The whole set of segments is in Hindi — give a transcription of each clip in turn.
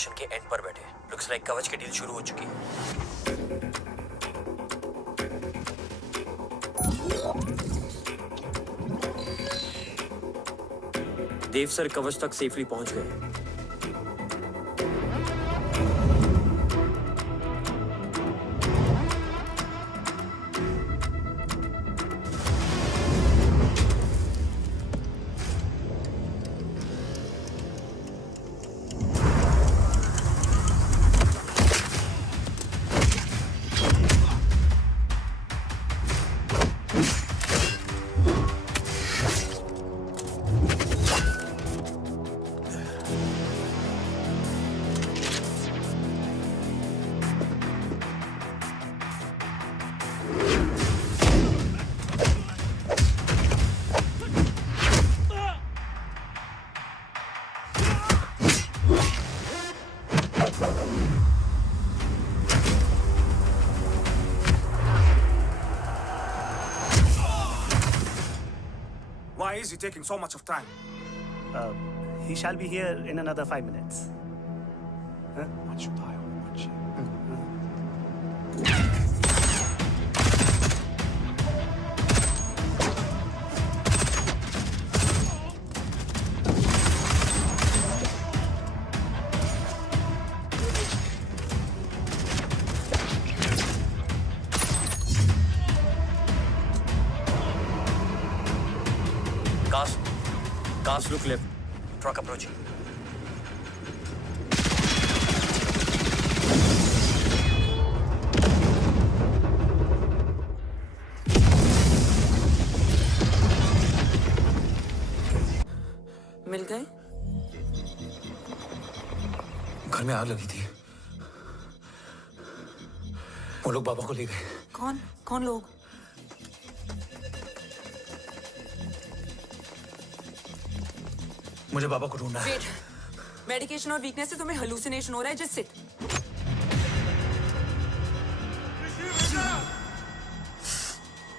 मिशन के एंड पर बैठे। लुक्स लाइक कवच की डील शुरू हो चुकी है। देव सर कवच तक सेफली पहुंच गए। Why is he taking so much of time? He shall be here in another 5 minutes. Huh? Cars look left. Truck approaching. मिल गए? घर में आग लगी थी। वो लोग बाबा को ले गए। कौन लोग? मुझे बाबा को ढूंढना है। वेट, मेडिकेशन और वीकनेस से तुम्हें हेलुसिनेशन हो रहा है। Just sit.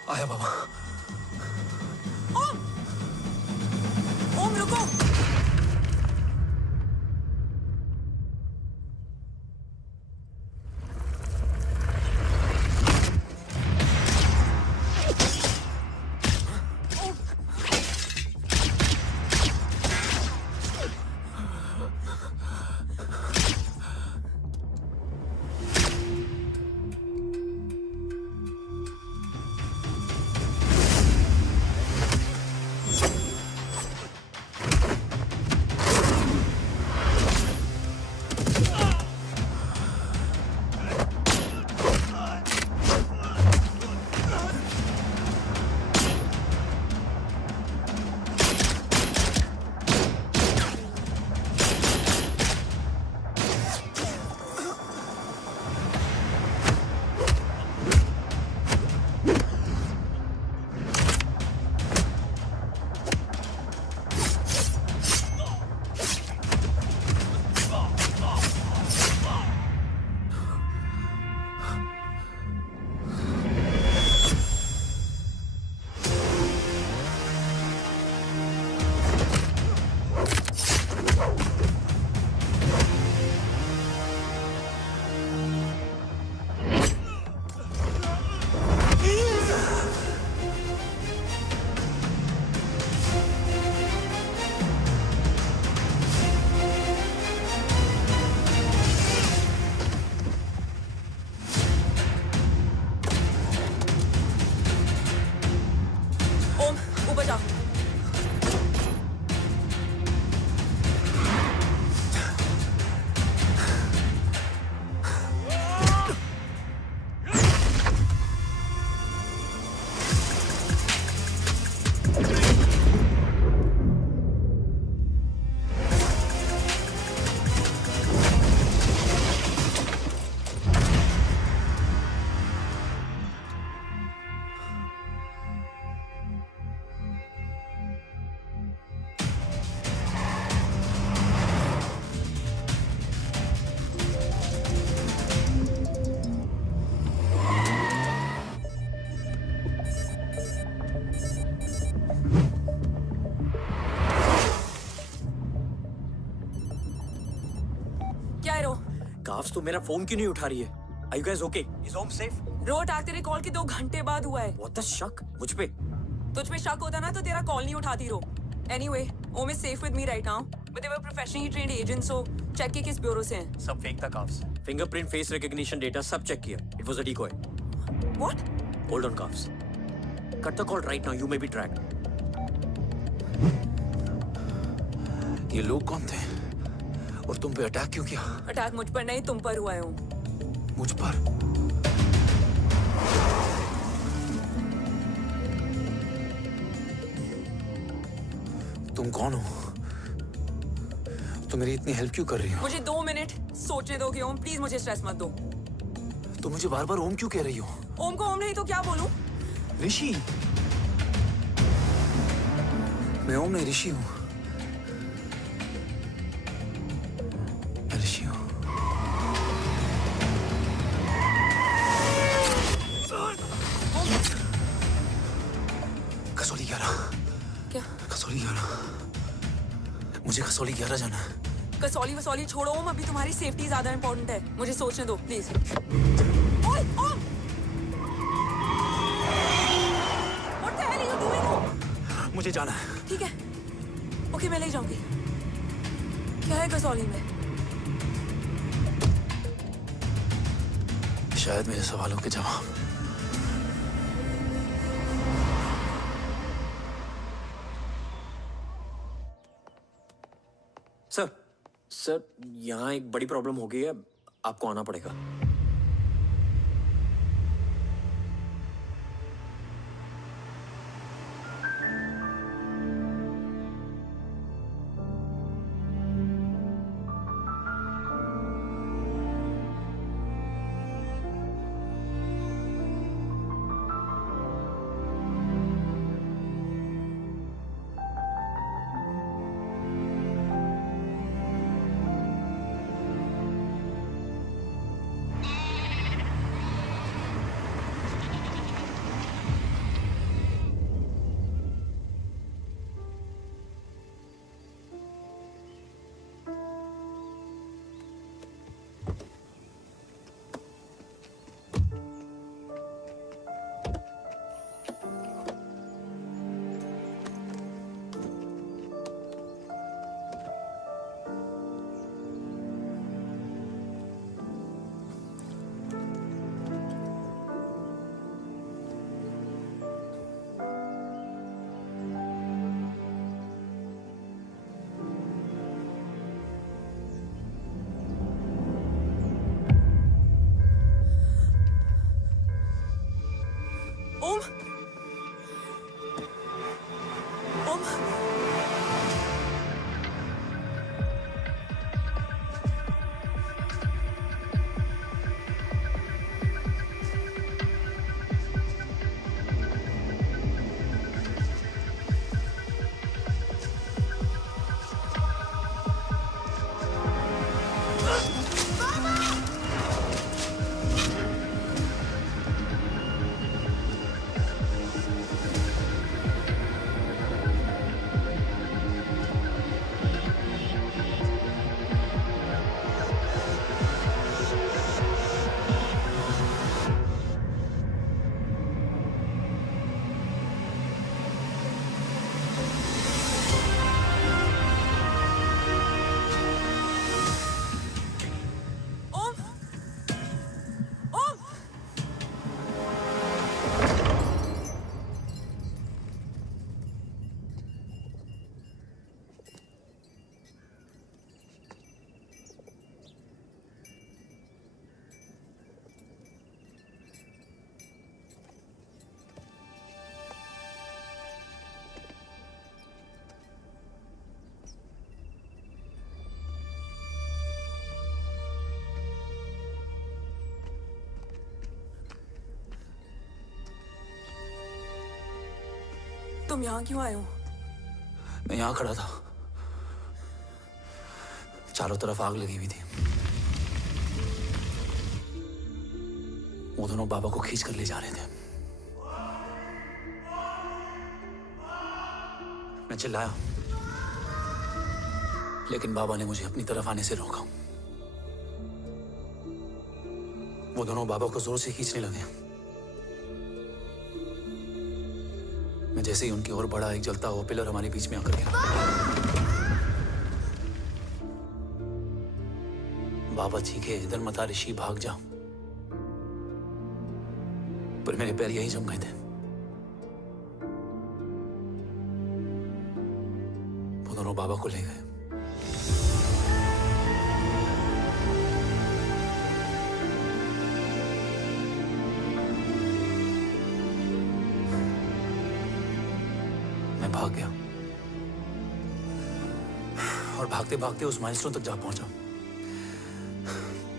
आया बाबा। ओम रुको। आए हो? काफ्स तो मेरा फोन क्यों नहीं उठा रही है? Are you guys okay? Is home safe? रो अटैक तेरे कॉल के 2 घंटे बाद हुआ है। What the शक? मुझ पे? तुझ पे शक होता ना तो तेरा कॉल नहीं उठाती रो। Anyway, Om is safe with me right now, but they were professionally trained agents, so check के किस ब्यूरो से हैं? सब फेक था carbs. Fingerprint, face recognition data सब चेक किया। It was a decoy. What? Hold on carbs. Cut the call right now. You may be tracked. ये लोग कौन थे और तुम पे अटैक क्यों किया? अटैक मुझ पर नहीं तुम पर हुआ है ओम। मुझ पर? तुम कौन हो? तुम मेरी इतनी हेल्प क्यों कर रही हो? मुझे 2 मिनट सोचने दोगे ओम? प्लीज मुझे स्ट्रेस मत दो। तुम मुझे बार बार ओम क्यों कह रही हो? ओम को ओम नहीं तो क्या बोलूं? ऋषि। मैं ओम नहीं, ऋषि हूं। मैं ऋषि हूं। कसौली 11। क्या? कसौली 11। मुझे कसौली 11 जाना है। कसौली वसौली छोड़ो ओम, अभी तुम्हारी सेफ्टी ज्यादा इंपॉर्टेंट है। मुझे सोचने दो प्लीज। ओए ओम! What the hell are you doing, ओम? मुझे जाना है। ठीक है, ओके मैं ले जाऊंगी। क्या है कसौली में? शायद मेरे सवालों के जवाब। सर, यहाँ एक बड़ी प्रॉब्लम हो गई है। आपको आना पड़ेगा। ओम! ओम! तुम यहाँ क्यों आए हो? मैं यहाँ खड़ा था। चारों तरफ आग लगी हुई थी। वो दोनों बाबा को खींच कर ले जा रहे थे। मैं चिल्लाया, लेकिन बाबा ने मुझे अपनी तरफ आने से रोका। वो दोनों बाबा को जोर से खींचने लगे। मैं जैसे ही उनकी ओर बढ़ा, एक जलता हुआ पिलर हमारे बीच में आकर गिरा। बाबा चीखे, इधर मत आ ऋषि, भाग जा। पर मेरे पैर यही जम गए थे। वो दोनों बाबा को ले गए। मैं भाग गया और भागते भागते उस माइलस्टोन तक जा पहुंचा।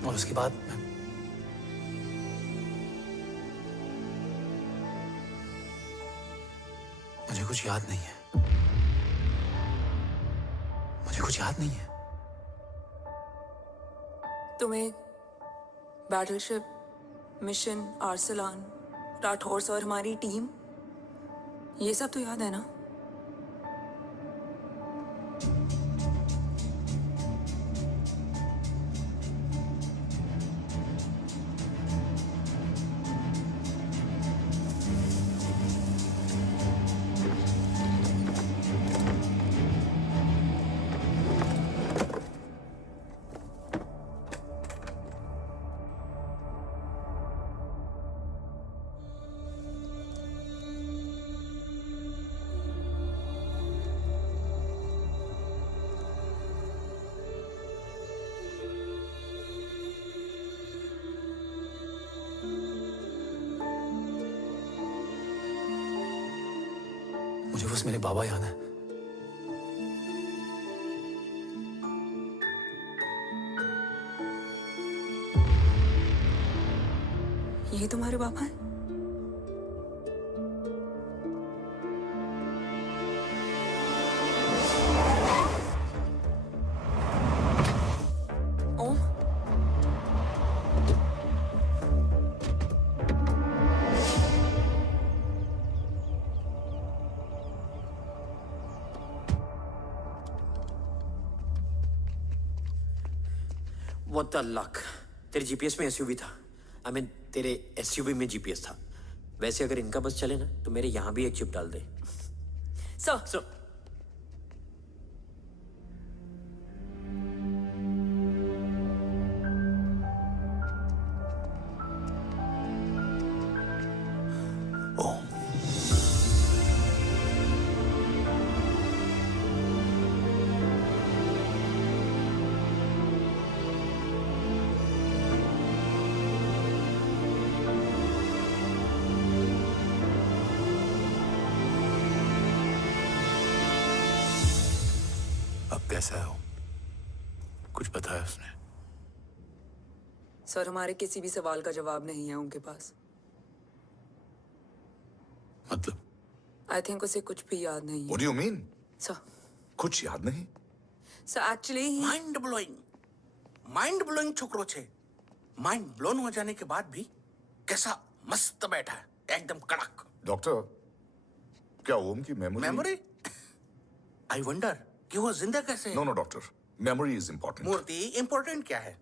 और उसके बाद मुझे कुछ याद नहीं है। मुझे कुछ याद नहीं है। तुम्हें बैटलशिप, मिशन, आर्सलान, राठौर और हमारी टीम, ये सब तो याद है ना? मुझे बस मेरे बाबा याद है। ये तुम्हारे बाबा हैं? ओम, What the luck? तेरे जीपीएस में एसयूवी था। आई मीन तेरे एसयूवी में जीपीएस था। वैसे अगर इनका बस चले ना तो मेरे यहाँ भी एक चिप डाल दे। सर, ओम, अब कैसा है ओम? कुछ बताया उसने? सर, हमारे किसी भी सवाल का जवाब नहीं है उनके पास। मतलब? आई थिंक उसे कुछ भी याद नहीं है। What do you mean? Sir, कुछ याद नहीं? एक्चुअली माइंड ब्लोइंग छोकरो छे। माइंड ब्लोन हो जाने के बाद भी कैसा मस्त बैठा है, एकदम कड़क। डॉक्टर, क्या ओम की मेमोरी आई वंडर कि वो जिंदा कैसे है? No doctor, memory is important. मूर्ति इंपॉर्टेंट क्या है?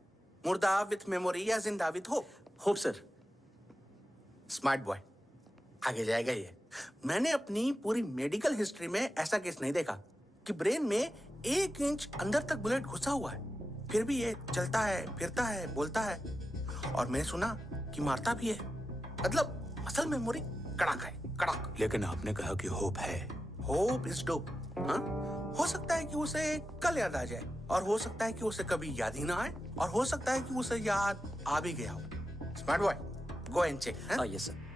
मुर्दा विथ मेमोरी या जिंदा with hope? Hope sir. Smart boy, आगे जाएगा ये। मैंने अपनी पूरी मेडिकल हिस्ट्री में ऐसा केस नहीं देखा कि ब्रेन में 1 इंच अंदर तक बुलेट घुसा हुआ है, फिर भी ये चलता है, फिरता है, बोलता है, और मैंने सुना कि मारता भी है। मतलब असल मेमोरी कड़क है, कड़क। लेकिन आपने कहा कि होप है। Hope is dope. हाँ, हो सकता है कि उसे कल याद आ जाए, और हो सकता है कि उसे कभी याद ही ना आए, और हो सकता है कि उसे याद आ भी गया हो। Smart boy, go and check. Yes sir.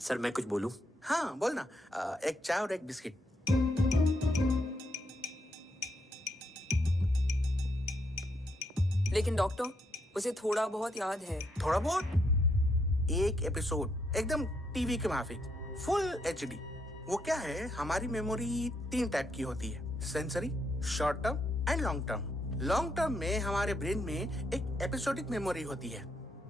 Sir मैं कुछ बोलूं? हाँ बोल ना। एक चाय और एक बिस्किट। लेकिन डॉक्टर, उसे थोड़ा बहुत याद है। थोड़ा बहुत? एक एपिसोड एकदम टीवी के माफिक, फुल एचडी। वो क्या है, हमारी मेमोरी 3 टाइप की होती है, sensory, short term and long term. Long term में हमारे ब्रेन में एक एपिसोडिक मेमोरी होती है।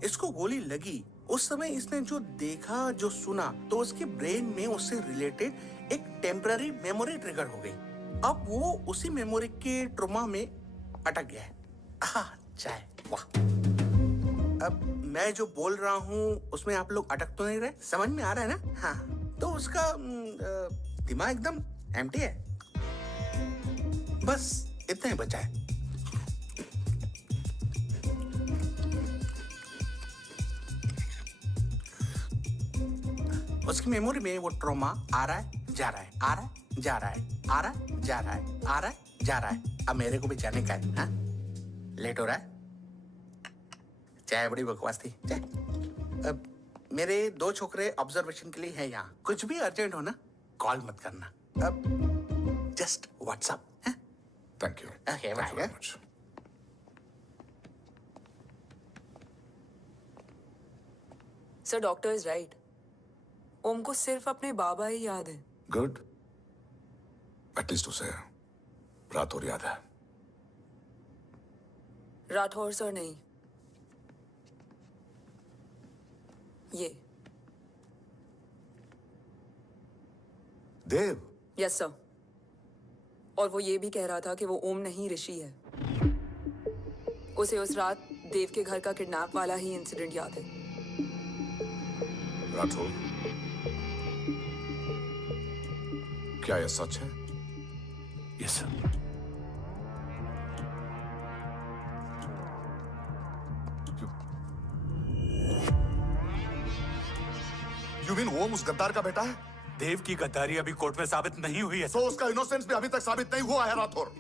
इसको गोली लगी, उस समय इसने जो देखा, जो सुना, तो उसके ब्रेन में उससे रिलेटेड एक टेम्पररी मेमोरी ट्रिगर हो गई। अब वो उसी मेमोरी के ट्रॉमा में अटक गया है। चाय। वाह। अब मैं जो बोल रहा हूँ उसमें आप लोग अटक तो नहीं रहे? समझ में आ रहा है ना? हाँ, तो उसका दिमाग एकदम एम्प्टी है। बस इतना ही बचा है। उसकी मेमोरी में वो ट्रॉमा आ रहा है, जा रहा है, आ रहा है, जा रहा है, आ रहा है, जा रहा है, आ रहा है, जा रहा है। अब मेरे को भी जाने का है। हाँ? लेट हो रहा है? चाय बड़ी बकवास थी। चाय। अब मेरे 2 छोकरे ऑब्जर्वेशन के लिए हैं यहाँ। कुछ भी अर्जेंट हो ना, कॉल मत करना। अब just WhatsApp. Thank you. Okay, Thank you very bye. much. Sir doctor is right. Om को सिर्फ अपने बाबा ही याद है। गुड। एटलीस्ट उसे रात और याद है। राठौर सर नहीं, ये। देव। Yes sir. और वो ये भी कह रहा था कि वो ओम नहीं ऋषि है। उसे उस रात देव के घर का किडनैप वाला ही इंसिडेंट याद है। राठौर, क्या यह सच है? Yes sir. यू मीन ओम उस गद्दार का बेटा है? देव की गद्दारी अभी कोर्ट में साबित नहीं हुई है। तो उसका इनोसेंस भी अभी तक साबित नहीं हुआ है राठौर।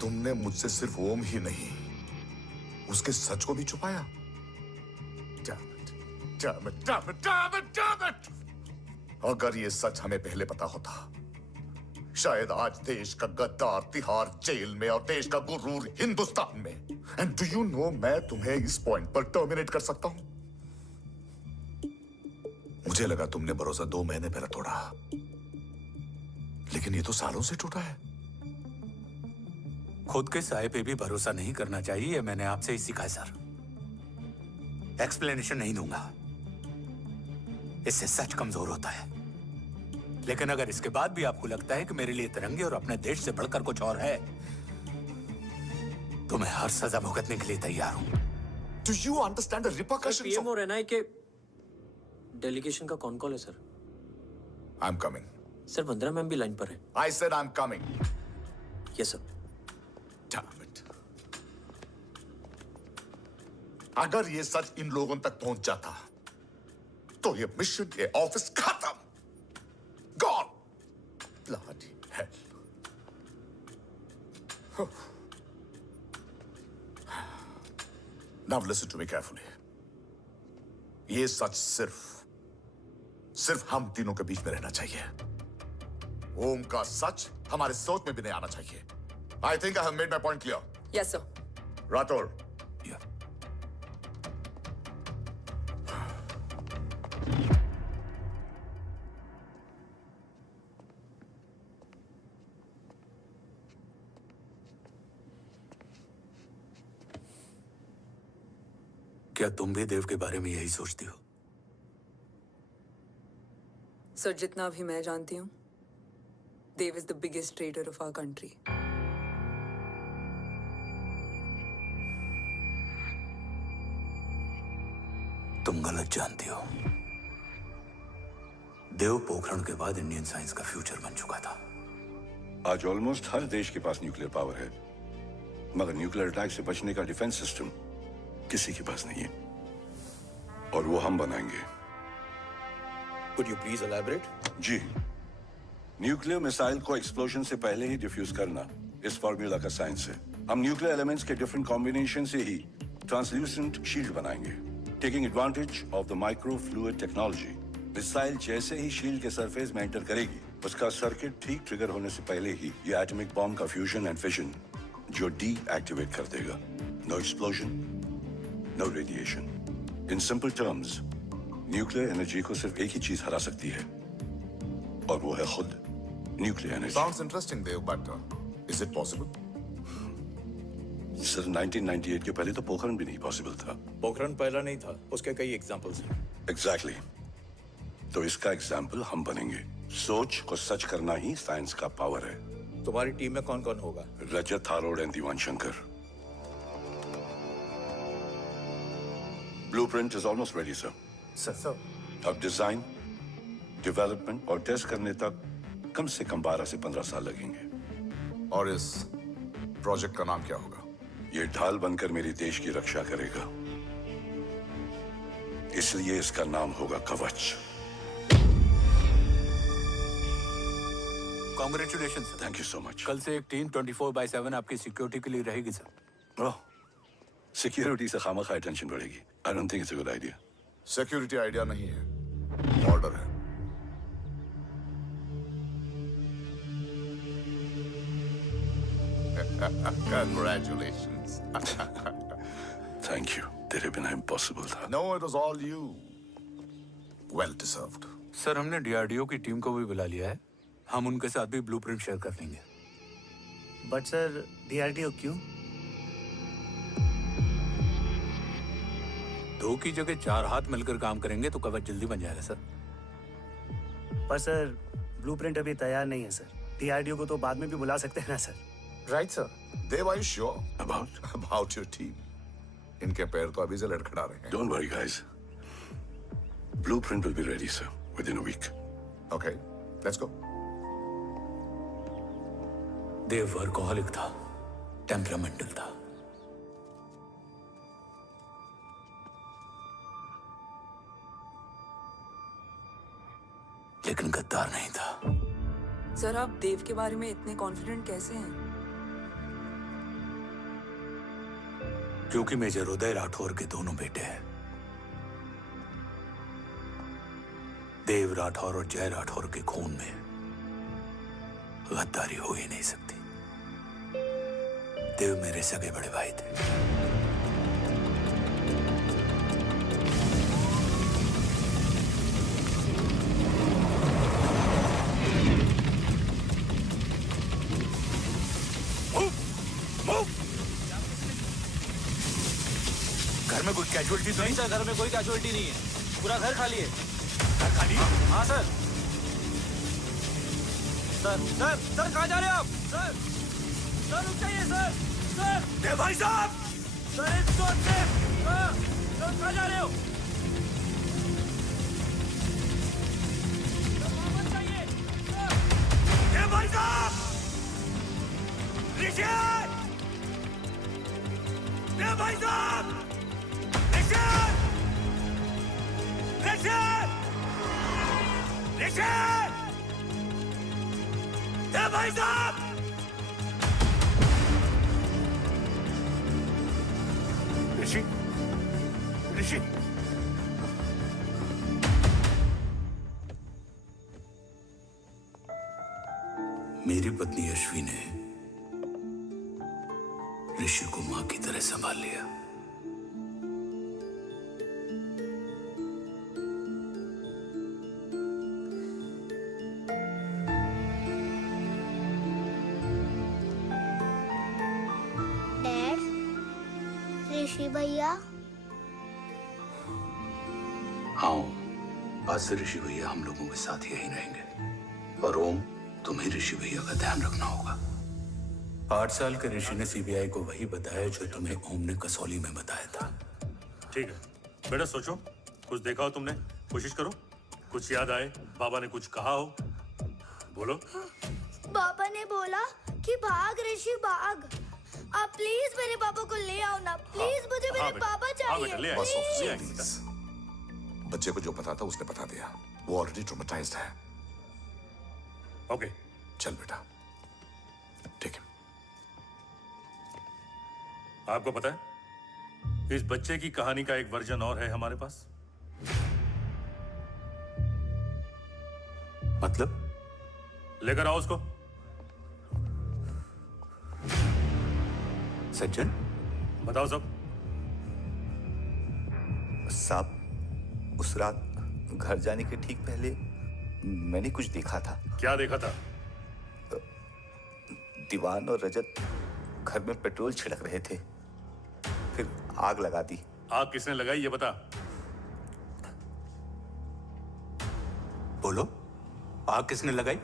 तुमने मुझसे सिर्फ ओम ही नहीं, उसके सच को भी छुपाया। Damn it. अगर ये सच हमें पहले पता होता, शायद आज देश का गद्दार तिहाड़ जेल में और देश का गुरूर हिंदुस्तान में। एंड डू यू नो, मैं तुम्हें इस पॉइंट पर टर्मिनेट कर सकता हूं। मुझे लगा तुमने भरोसा 2 महीने पहले तोड़ा, लेकिन ये तो सालों से टूटा है। खुद के साए पे भी भरोसा नहीं करना चाहिए, मैंने आपसे ही सीखा है सर। एक्सप्लेनेशन नहीं दूंगा, इससे सच कमजोर होता है। लेकिन अगर इसके बाद भी आपको लगता है कि मेरे लिए तिरंगे और अपने देश से बढ़कर कुछ और है, तो मैं हर सजा भुगतने के लिए तैयार हूं। Do you understand the repercussions PM of... और एनआई के डेलीगेशन का कौन कॉल है sir? I'm coming. Sir Vandana ma'am भी लाइन पर है। I said I'm coming. Yes sir. Damn it. अगर ये सच इन लोगों तक पहुंच जाता, तो ये मिशन, ये ऑफिस खत्म। Gone. Bloody hell. Now listen to me carefully. ये सच सिर्फ हम तीनों के बीच में रहना चाहिए। ओम का सच हमारे सोच में भी नहीं आना चाहिए। I think I have made my point clear. Yes sir. Rathore, Yeah. क्या तुम भी देव के बारे में यही सोचती हो? सर जितना भी मैं जानती हूँ, Dev is the biggest trader of our country. तुम गलत जानती हो। देव पोखरण के बाद इंडियन साइंस का फ्यूचर बन चुका था। आज ऑलमोस्ट हर देश के पास न्यूक्लियर पावर है, मगर न्यूक्लियर अटैक से बचने का डिफेंस सिस्टम किसी के पास नहीं है, और वो हम बनाएंगे। Could you please elaborate? जी, न्यूक्लियर मिसाइल को एक्सप्लोजन से पहले ही डिफ्यूज करना इस फॉर्मूला का साइंस है। हम न्यूक्लियर एलिमेंट्स के डिफरेंट कॉम्बिनेशन से ही ट्रांसल्यूसेंट शील्ड बनाएंगे, taking advantage of the micro fluid technology. Missile जैसे ही शील्ड के सरफेस में एंटर करेगी, उसका सर्किट ठीक ट्रिगर होने से पहले ही ये एटॉमिक बॉम्ब का फ्यूजन एंड फिशन जो डीएक्टिवेट कर देगा। No explosion, no radiation. In simple terms, nuclear energy को सिर्फ एक ही चीज हरा सकती है, और वो है खुद nuclear energy. sounds interesting, Dev, but is it possible? Sir 1998 के पहले तो पोखरण भी नहीं पॉसिबल था। पोखरण पहला नहीं था, उसके कई एग्जांपल्स हैं। एग्जैक्टली। तो इसका एग्जाम्पल हम बनेंगे। सोच को सच करना ही साइंस का पावर है। तुम्हारी टीम में कौन कौन होगा? Rajat Tharod and Diwan Shankar. Blueprint is almost ready, sir. Sir. अब डिजाइन, डेवलपमेंट और टेस्ट करने तक कम से कम 12 से 15 साल लगेंगे. और इस प्रोजेक्ट का नाम क्या होगा? ये ढाल बनकर मेरे देश की रक्षा करेगा, इसलिए इसका नाम होगा कवच. Congratulation sir. Thank you so much. कल से एक टीम 24/7 आपकी सिक्योरिटी के लिए रहेगी सर. ओह, सिक्योरिटी से खामखा टेंशन बढ़ेगी. I don't think it's a good idea. Security idea नहीं है, ऑर्डर है. Congratulations. Thank you. तेरे बिना इम्पॉसिबल था. No, it was all you. Well deserved. Sir हमने डीआरडीओ की टीम को भी बुला लिया है. हम उनके साथ भी ब्लूप्रिंट शेयर कर लेंगे. बट सर DRDO क्यों? 2 की जगह 4 हाथ मिलकर काम करेंगे तो कवच जल्दी बन जाएगा सर. पर सर ब्लूप्रिंट अभी तैयार नहीं है सर. DRDO को तो बाद में भी बुला सकते हैं ना sir. Right, sir. Dev, are you sure About? about your team? इनके पैर तो अभी से लड़खड़ा रहे हैं. Don't worry, guys. Blueprint will be ready, sir, within a week. Okay, let's go. Dev workaholic था, टेम्परामेंटल था. लेकिन गद्दार नहीं था. सर आप देव के बारे में इतने कॉन्फिडेंट कैसे हैं? क्योंकि मेजर उदय राठौर के दोनों बेटे हैं. देव राठौर और जय राठौर के खून में गद्दारी हो ही नहीं सकती. देव मेरे सगे बड़े भाई थे. घर में कोई कैजुअलिटी तो नहीं? सर घर में कोई कैजुअलिटी नहीं है. पूरा घर खाली है. घर खाली? हाँ सर. सर कहाँ जा रहे हो आप? सर रुक जाइए सर. देव भाई साहब! सर इस रोड से. सर कहाँ जा रहे हो? सर वापस जाइए. देव भाई साहब! ऋषि! देव भाई साहब! ऋषि! ऋषि! ऋषि! देव भाई साहब! ऋषि! ऋषि! मेरी पत्नी अश्वी ने ऋषि को मां की तरह संभाल लिया. डैड, ऋषि भैया. हाँ, आज से ऋषि भैया हम लोगों के साथ यहीं रहेंगे. और ओम, तुम्हें ऋषि भैया का ध्यान रखना होगा. 8 साल के ऋषि ने सीबीआई को वही बताया जो तुम्हें ओम ने कसौली में बताया था. ठीक है बेटा, सोचो. कुछ देखा हो तुमने? कोशिश करो. कुछ याद आए? बाबा ने कुछ कहा हो? बोलो. पापा ने बोला कि भाग ऋषि भाग. आप प्लीज मेरे पापा को ले आओ ना. प्लीज मुझे मेरे पापा चाहिए. ले बस आइए. ऑफिसर, बच्चे को जो पता था उसने बता दिया. वो ऑलरेडी ट्रॉमेटाइज्ड है. ओके चल बेटा, ठीक है. आपको पता है इस बच्चे की कहानी का एक वर्जन और है हमारे पास. मतलब? लेकर आओ उसको. सज्जन, बताओ सब. साहब, उस रात घर जाने के ठीक पहले मैंने कुछ देखा था. क्या देखा था? दीवान और रजत घर में पेट्रोल छिड़क रहे थे, फिर आग लगा दी. आग किसने लगाई ये बता. बोलो, आग किसने लगाई?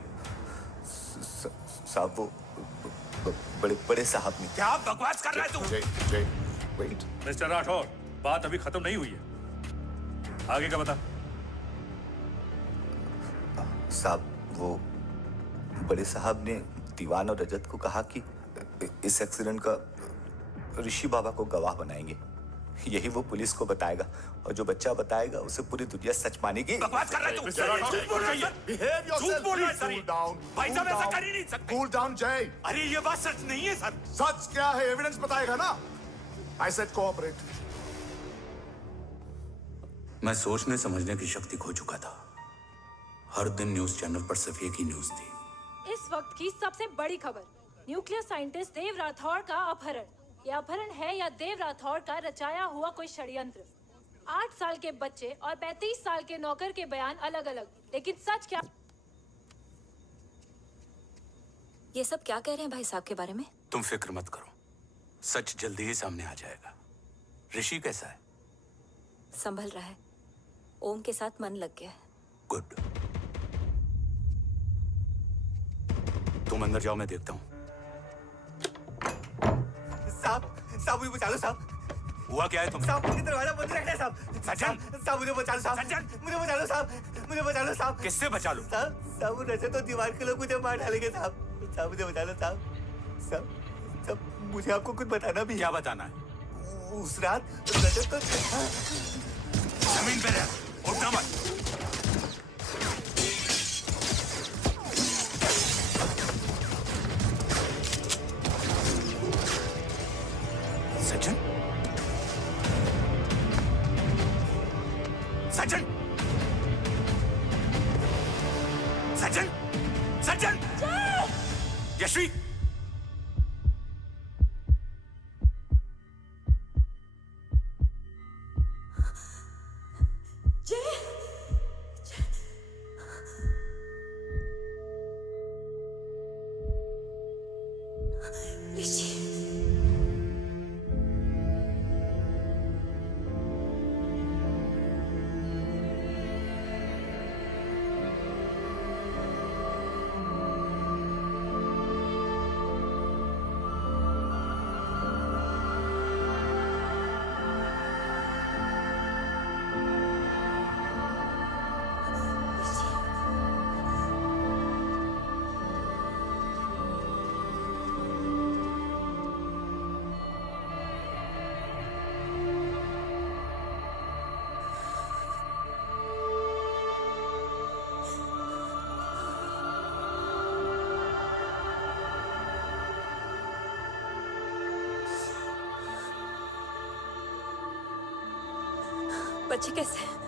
साहब, वो बड़े बड़े साहब ने। क्या बकवास कर रहा है तू? जय वेट। मिस्टर राठौर, बात अभी खत्म नहीं हुई है, आगे का बता। साहब, वो बड़े साहब ने दीवान और रजत को कहा कि इस एक्सीडेंट का ऋषि बाबा को गवाह बनाएंगे। यही वो पुलिस को बताएगा और जो बच्चा बताएगा उसे पूरी दुनिया सच मानेगी। बकवास कर रहा है तू? झूठ बोल रही है। Behave yourself, झूठ बोल रहा है please, सर। cool down, भाई साहब cool ऐसा down. कर ही नहीं सकते। Cool down, जय। अरे ये बात सच नहीं है सर। सच क्या है? एविडेंस बताएगा ना। I said cooperate. मैं सोचने समझने की शक्ति खो चुका था। हर दिन न्यूज चैनल पर सिर्फ एक ही न्यूज थी। इस वक्त की सबसे बड़ी खबर, न्यूक्लियर साइंटिस्ट देव राठौड़ का अपहरण। यह अपहरण है या देव राठौड़ का रचाया हुआ कोई षड्यंत्र। 8 साल के बच्चे और 35 साल के नौकर के बयान अलग अलग, लेकिन सच क्या? ये सब क्या कह रहे हैं भाई साहब के बारे में? तुम फिक्र मत करो, सच जल्दी ही सामने आ जाएगा। ऋषि कैसा है? संभल रहा है। ओम के साथ मन लग गया है। गुड। तुम अंदर जाओ, मैं देखता हूँ। साहब मुझे बचा लो साहब। हुआ क्या है तुम? साहब मुझे दरवाजा बंद रखना है साहब। सज्जन, साहब मुझे बचा लो साहब। सज्जन मुझे बचा लो साहब। मुझे बचा लो साहब। किससे बचा लो? साहब रजत तो दीवार के लोग मुझे मार डालेंगे साहब। साहब मुझे बचा लो साहब। साहब मुझे आपको कुछ बताना भी। क्या बताना है? उस रात रजत तो जमीन पे रह, उठना मत। सज्जन, सज्जन, सज्जन, सज्जन, यशवी, बच्चे कैसे हैं?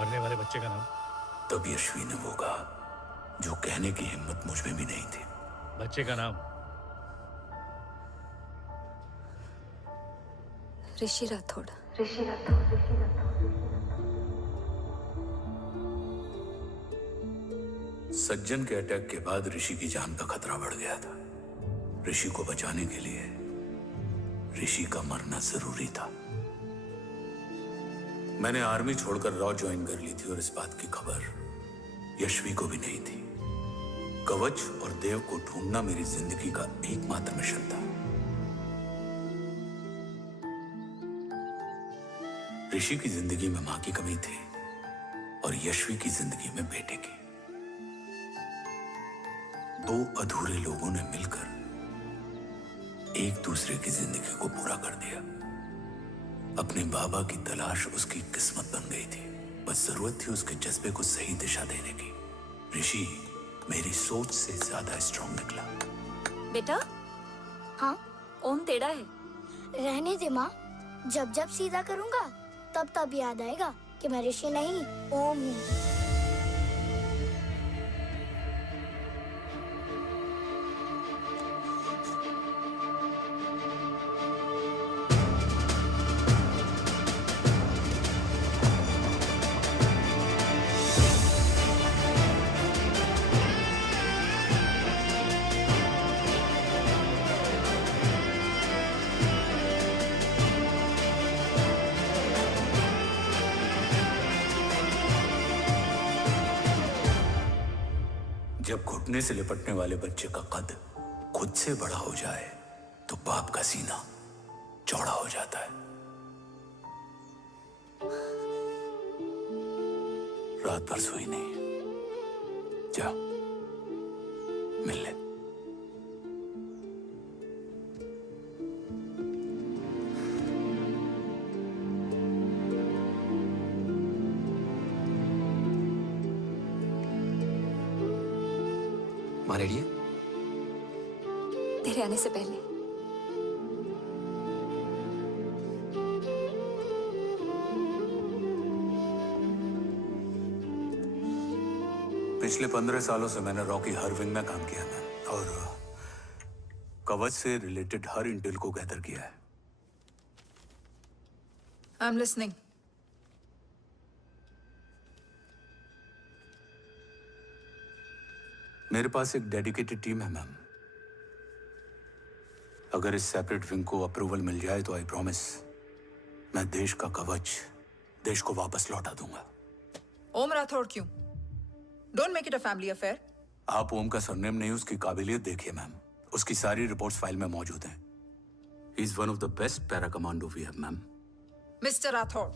मरने वाले बच्चे का नाम? तब यशवी ने वो कहा जो कहने की हिम्मत मुझ में भी नहीं थी। बच्चे का नाम? ऋषि राठौड़। सज्जन के अटैक के बाद ऋषि की जान का खतरा बढ़ गया था। ऋषि को बचाने के लिए ऋषि का मरना जरूरी था। मैंने आर्मी छोड़कर रॉ ज्वाइन कर ली थी और इस बात की खबर यशवी को भी नहीं थी। कवच और देव को ढूंढना मेरी जिंदगी का एकमात्र मिशन था। ऋषि की जिंदगी में मां की कमी थी, और यशवी की जिंदगी में बेटे की। दो अधूरे लोगों ने मिलकर एक दूसरे की जिंदगी को पूरा कर दिया। अपने बाबा की तलाश उसकी किस्मत बन गई थी, बस जरूरत थी उसके जज्बे को सही दिशा देने की। ऋषि मेरी सोच से ज्यादा स्ट्रांग निकला। बेटा, हाँ ओम टेढ़ा है। रहने दे माँ, जब जब सीधा करूँगा तब तब याद आएगा कि मैं ऋषि नहीं ओम हूँ। जब घुटने से लिपटने वाले बच्चे का कद खुद से बड़ा हो जाए तो बाप का सीना चौड़ा हो जाता है। रात भर सोई नहीं, जा मिल ले। माँ रेडी है? तेरे आने से पहले। पिछले 15 सालों से मैंने रॉकी हर विंग में काम किया है और कवच से रिलेटेड हर इंटेल को गैदर किया है। I am listening. मेरे पास एक डेडिकेटेड टीम है मैम। अगर इस सेपरेट विंग को अप्रूवल मिल जाए तो आई प्रॉमिस मैं देश का कवच देश को वापस लौटा दूंगा। ओम राठौड़ क्यों? Don't make it a family affair. आप ओम का सरनेम नहीं, उसकी काबिलियत देखिए मैम। उसकी सारी रिपोर्ट्स फाइल में मौजूद हैं। He is one of the best para commando we have ma'am. Mister Rathod,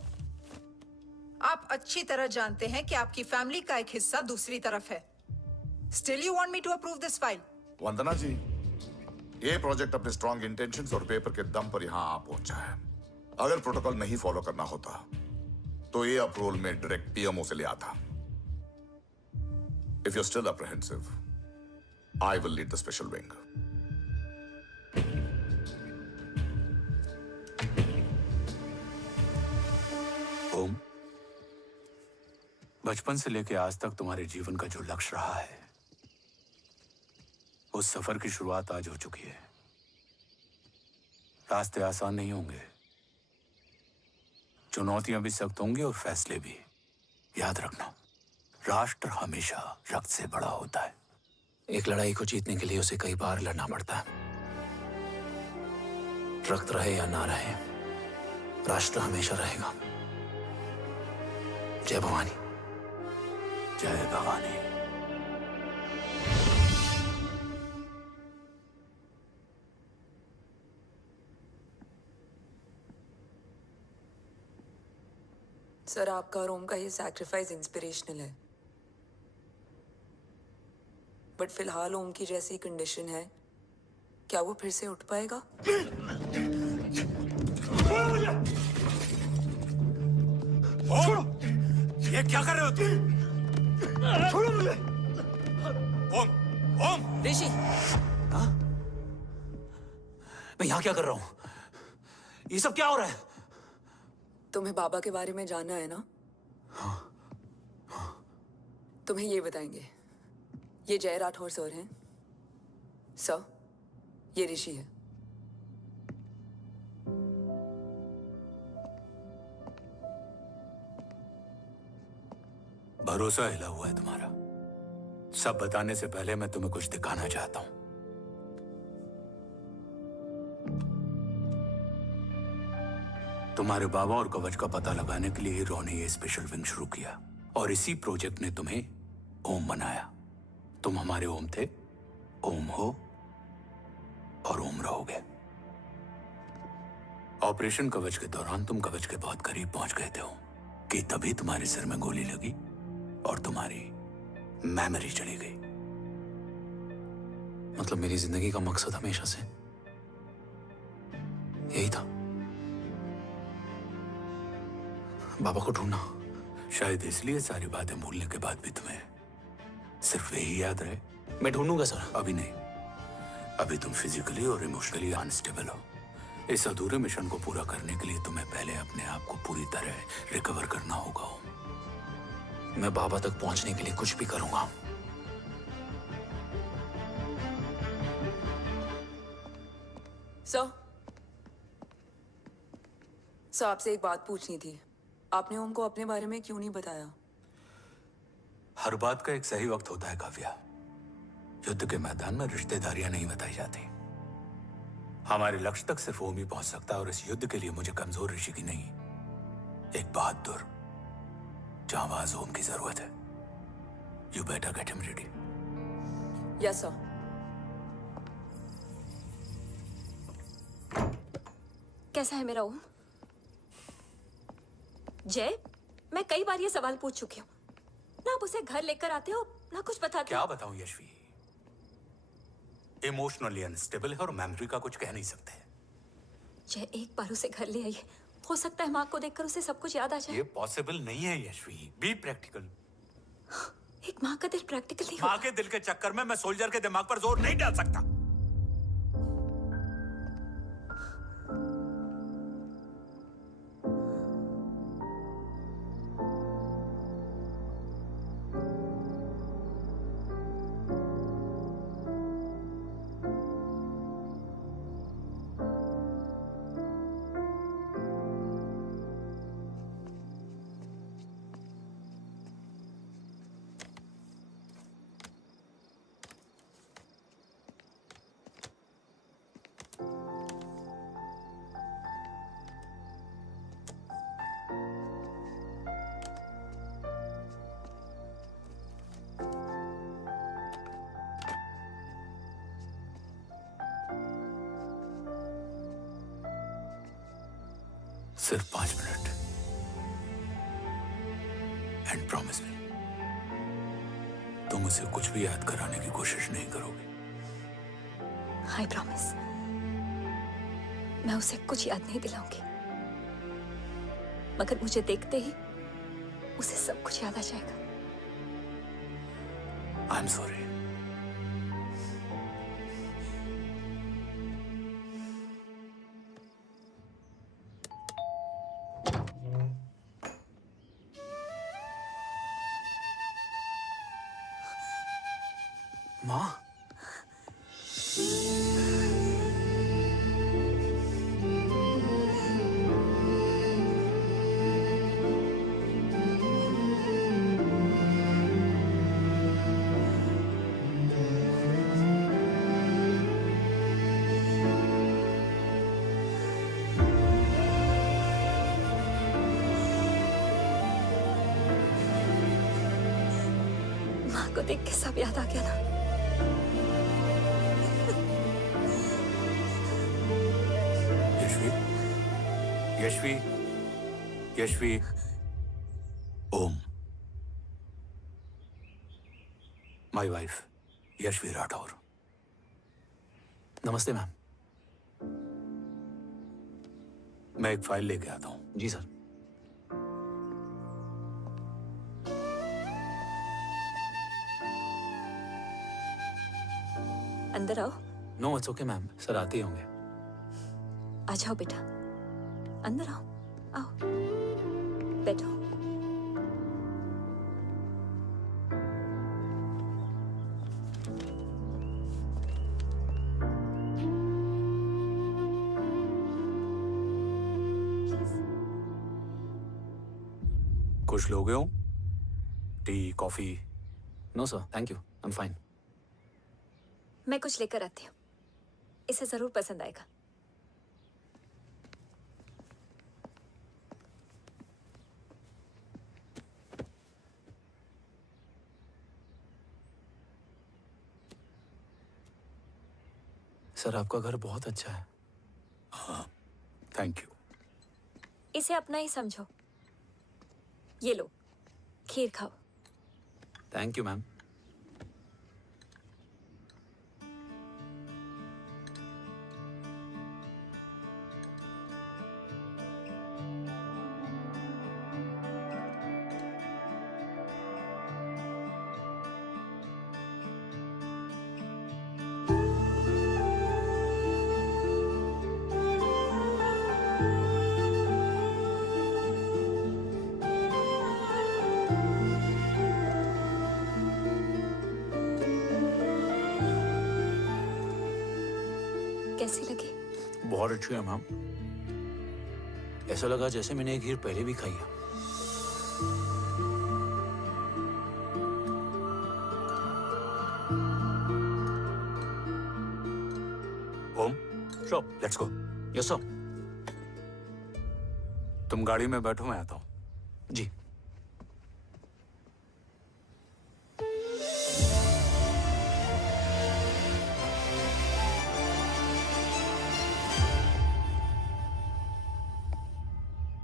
आप अच्छी तरह जानते हैं कि आपकी फैमिली का एक हिस्सा दूसरी तरफ है। Still you want me to approve this file? वंदना जी, ये प्रोजेक्ट अपने स्ट्रॉन्ग इंटेंशंस और पेपर के दम पर यहाँ आ पहुंचा है। अगर प्रोटोकॉल नहीं फॉलो करना होता तो ये अप्रूवल में डायरेक्ट पीएमओ से ले आता। If you're still apprehensive, I will lead the special wing. ओम, बचपन से लेकर आज तक तुम्हारे जीवन का जो लक्ष्य रहा है, उस सफर की शुरुआत आज हो चुकी है। रास्ते आसान नहीं होंगे, चुनौतियां भी सख्त होंगी और फैसले भी। याद रखना, राष्ट्र हमेशा रक्त से बड़ा होता है। एक लड़ाई को जीतने के लिए उसे कई बार लड़ना पड़ता है। रक्त रहे या ना रहे, राष्ट्र हमेशा रहेगा। जय भवानी। जय भवानी। सर, आपका और ओम का ये सैक्रिफाइस इंस्पिरेशनल है, बट फिलहाल ओम की जैसी कंडीशन है, क्या वो फिर से उठ पाएगा? छोड़ो! ये क्या कर रहे हो तुम? छोड़ो मुझे! ओम! ओम! ऋषि! हाँ? मैं यहाँ क्या कर रहा हूँ? ये सब क्या हो रहा है? तुम्हें बाबा के बारे में जानना है ना? तुम्हें ये बताएंगे। ये जय राठौर सर हैं। सर, ये ऋषि है। भरोसा हिला हुआ है तुम्हारा। सब बताने से पहले मैं तुम्हें कुछ दिखाना चाहता हूं। तुम्हारे बाबा और कवच का पता लगाने के लिए रॉ ने ये स्पेशल विंग शुरू किया और इसी प्रोजेक्ट ने तुम्हें ओम बनाया। तुम हमारे ओम थे, ओम हो और ओम रहोगे। ऑपरेशन कवच के दौरान तुम कवच के बहुत करीब पहुंच गए थे कि तभी तुम्हारे सिर में गोली लगी हमारी मेमोरी चली गई। मतलब मेरी जिंदगी का मकसद हमेशा से यही था, बाबा को ढूंढना। शायद इसलिए सारी बातें भूलने के बाद भी तुम्हें सिर्फ यही याद रहे। मैं ढूंढूंगा सर। अभी नहीं, अभी तुम फिजिकली और इमोशनली अनस्टेबल हो। इस अधूरे मिशन को पूरा करने के लिए तुम्हें पहले अपने आप को पूरी तरह रिकवर करना होगा। मैं बाबा तक पहुंचने के लिए कुछ भी करूंगा। सर आपसे एक बात पूछनी थी। आपने ओम को अपने बारे में क्यों नहीं बताया? हर बात का एक सही वक्त होता है काव्या। युद्ध के मैदान में रिश्तेदारियां नहीं बताई जाती। हमारे लक्ष्य तक सिर्फ ओम ही पहुंच सकता है, और इस युद्ध के लिए मुझे कमजोर ऋषि की नहीं, एक बहादुर जांबाज ओम की जरूरत है। You better get him ready. Yes sir. कैसा है मेरा ओम? जय, मैं कई बार ये सवाल पूछ चुकी हूँ। ना आप उसे घर लेकर आते हो, ना कुछ बताते क्या हो। बताऊं यशवी, इमोशनली अनस्टेबल है और मेमोरी का कुछ कह नहीं सकते। जय, एक बार उसे घर ले आइए। हो सकता है माँ को देखकर उसे सब कुछ याद आ जाए। ये पॉसिबल नहीं है यशवी। Be practical. एक माँ का दिल प्रैक्टिकल नहीं माँ के दिल के चक्कर में मैं सोल्जर के दिमाग पर जोर नहीं डाल सकता। सिर्फ 5 मिनट। एंड प्रॉमिस मी, तुम उसे कुछ भी याद कराने की कोशिश नहीं करोगे। आई प्रॉमिस, मैं उसे कुछ याद नहीं दिलाऊंगी, मगर मुझे देखते ही उसे सब कुछ याद आ जाएगा। I am sorry. माँ, माँ को देख के सब याद आ गया ना। Yashvi, Yashvi, Om, my wife Yashvi Rathore. नमस्ते मैम। मैं एक फाइल लेके आता हूँ। जी सर। अंदर आओ। No it's okay ma'am, sir आते ही होंगे। आ जाओ बेटा, अंदर आओ। आओ, बैठो। कुछ लोगे हो? Tea, coffee? No sir, thank you, I am fine. मैं कुछ लेकर आती हूँ, इसे जरूर पसंद आएगा। सर आपका घर बहुत अच्छा है। हाँ, थैंक यू। इसे अपना ही समझो। ये लो, खीर खाओ। Thank you ma'am. कैसी लगी? बहुत अच्छी है मैम। ऐसा लगा जैसे मैंने एक खीर पहले भी खाई है। Om, sure, let's go. Yes sir. तुम गाड़ी में बैठो, मैं आता हूं। जी।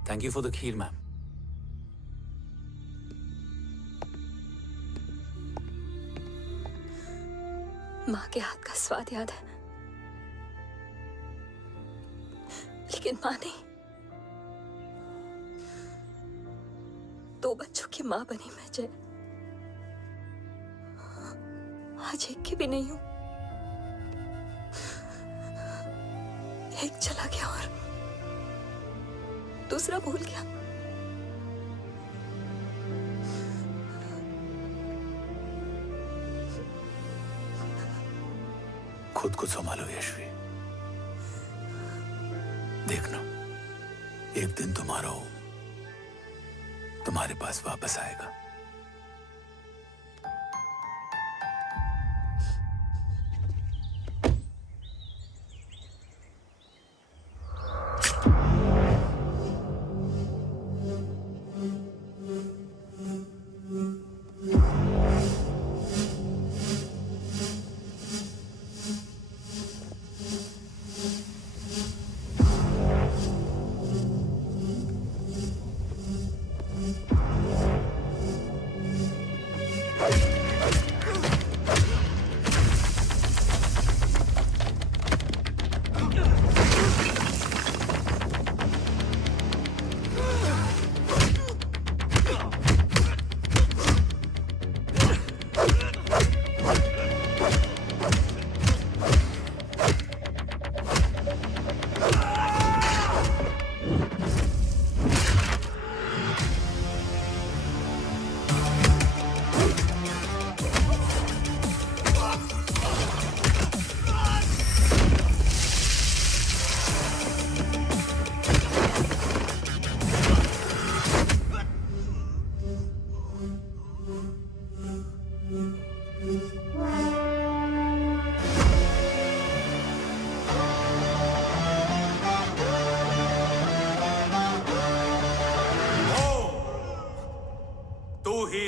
Thank you for the kheer, ma'am. माँ के हाथ का स्वाद याद है, लेकिन माँ नहीं। 2 बच्चों की माँ बनी मैं जय। आज एक की भी नहीं हूं। एक चला गया और दूसरा भूल गया। खुद को संभालो यशवी। देखना, एक दिन तुम्हारा ओम तुम्हारे पास वापस आएगा।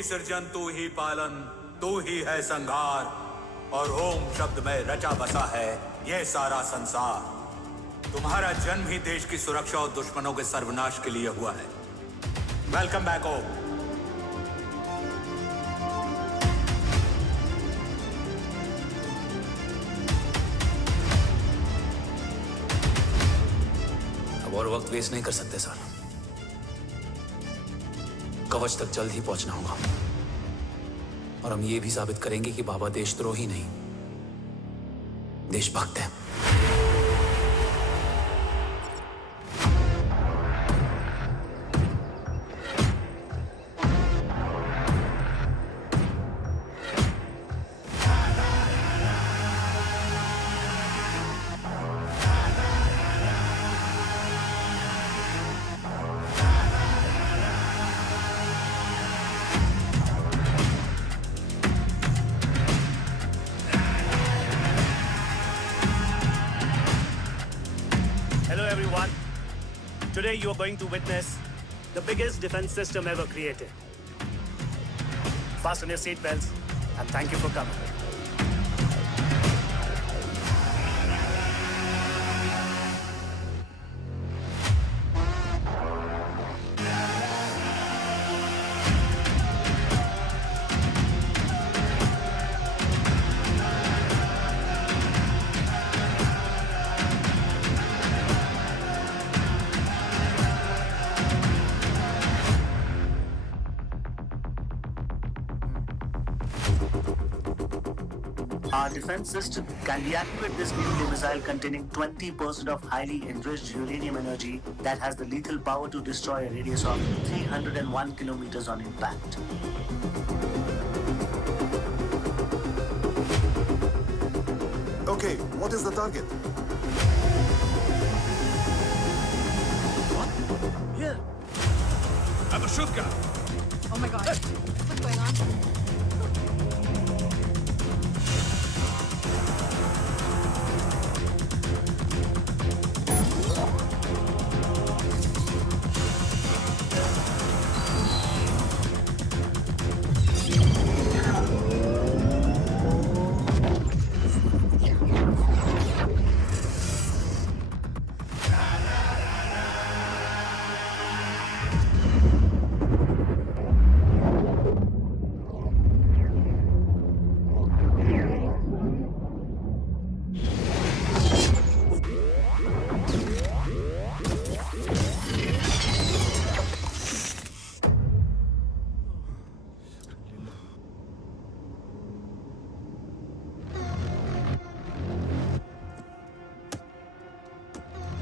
सृजन तू ही पालन, तू ही है संहार, और ओम शब्द में रचा बसा है ये सारा संसार। तुम्हारा जन्म ही देश की सुरक्षा और दुश्मनों के सर्वनाश के लिए हुआ है। वेलकम बैक ओम। अब और वक्त वेस्ट नहीं कर सकते सर। कवच तक जल्द ही पहुंचना होगा और हम ये भी साबित करेंगे कि बाबा देशद्रोही नहीं, देशभक्त हैं। Today you are going to witness the biggest defense system ever created. Fasten your seat belts and thank you for coming. Our defense system can deactivate this nuclear missile containing 20% of highly enriched uranium energy that has the lethal power to destroy a radius of 301 kilometers on impact. Okay, what is the target? What? Here. I'm a shotgun. Oh my god. What's going on?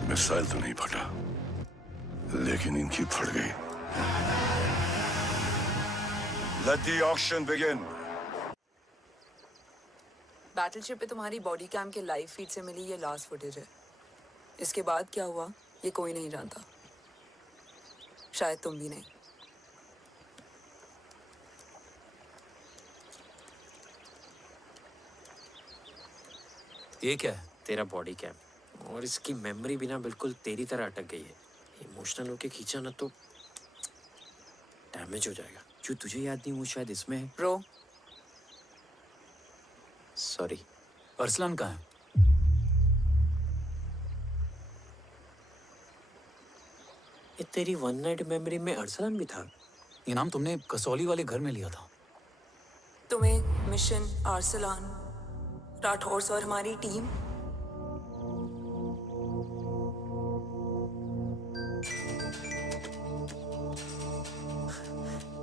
Missile तो नहीं फटा, लेकिन इनकी फट गई। Let the auction begin. Battleship पे तुम्हारी बॉडी कैम के लाइव फीड से मिली ये लास्ट फुटेज है। इसके बाद क्या हुआ ये कोई नहीं जानता, शायद तुम भी नहीं। ये क्या है? तेरा बॉडी कैम, और इसकी मेमोरी भी ना बिल्कुल तेरी तरह अटक गई है। इमोशनल होके खींचा ना तो डैमेज हो जाएगा। जो तुझे याद नहीं वो शायद इसमें है। Bro sorry. अरसलान कहाँ है? ये तेरी वन नाइट मेमोरी में अरसलान भी था। ये नाम तुमने कसौली वाले घर में लिया था। तुम्हें मिशन आर्सलान राठौर और हमारी टीम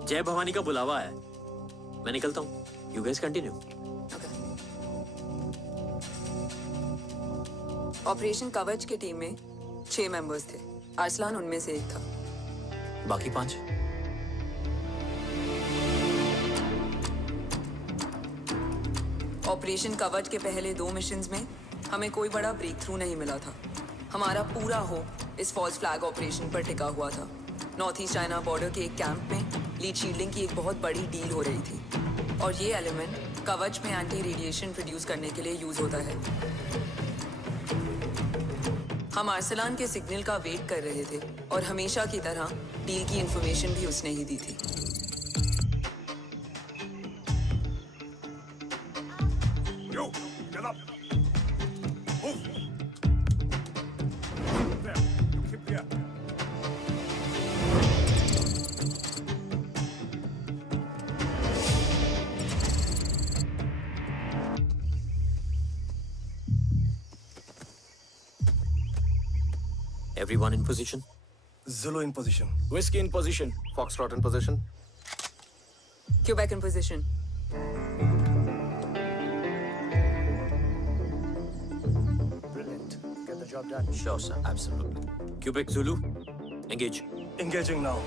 जय भवानी का बुलावा है, मैं निकलता हूँ। You guys continue. ऑपरेशन कवच की टीम में 6 मेंबर्स थे, अरसलान उनमें से एक था। बाकी 5? ऑपरेशन कवच के पहले 2 मिशंस में हमें कोई बड़ा ब्रेक थ्रू नहीं मिला था। हमारा पूरा होप इस फॉल्स फ्लैग ऑपरेशन पर टिका हुआ था। नॉर्थ ईस्ट चाइना बॉर्डर के एक कैंप में लीड शील्डिंग की एक बहुत बड़ी डील हो रही थी, और ये एलिमेंट कवच में एंटी रेडिएशन प्रोड्यूस करने के लिए यूज होता है। हम अरसलान के सिग्नल का वेट कर रहे थे, और हमेशा की तरह डील की इंफॉर्मेशन भी उसने ही दी थी। Everyone in position? Zulu in position. Whiskey in position. Foxtrot in position. Quebec in position. Brilliant. Get the job done. Sure, sir. Absolutely. Quebec Zulu, engage. Engaging now.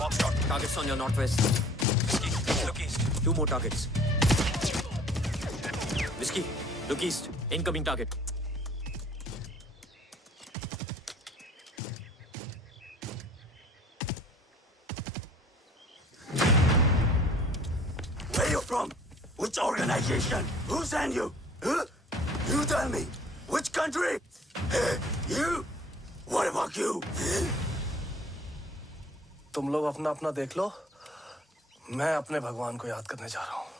Foxtrot, targets on your northwest. Whiskey, look east. 2 more targets. Whiskey, look east. Incoming target. Where you from? Which organization? Who sent you? Huh? You tell me. Which country? Hey, you? What about you? तुम लोग अपना अपना देख लो, मैं अपने भगवान को याद करने जा रहा हूँ।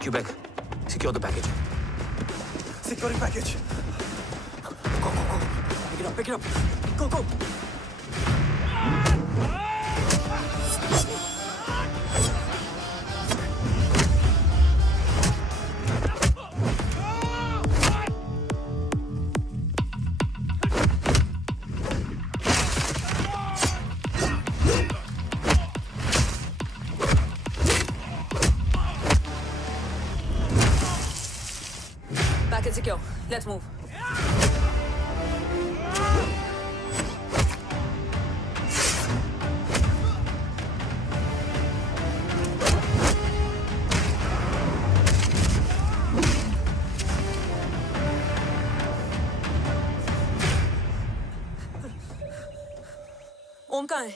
Quebec, secure the package. Securing package. Go, go, go. Pick it up, pick it up. Go, go. Package secure. Let's move. ओम कहाँ है?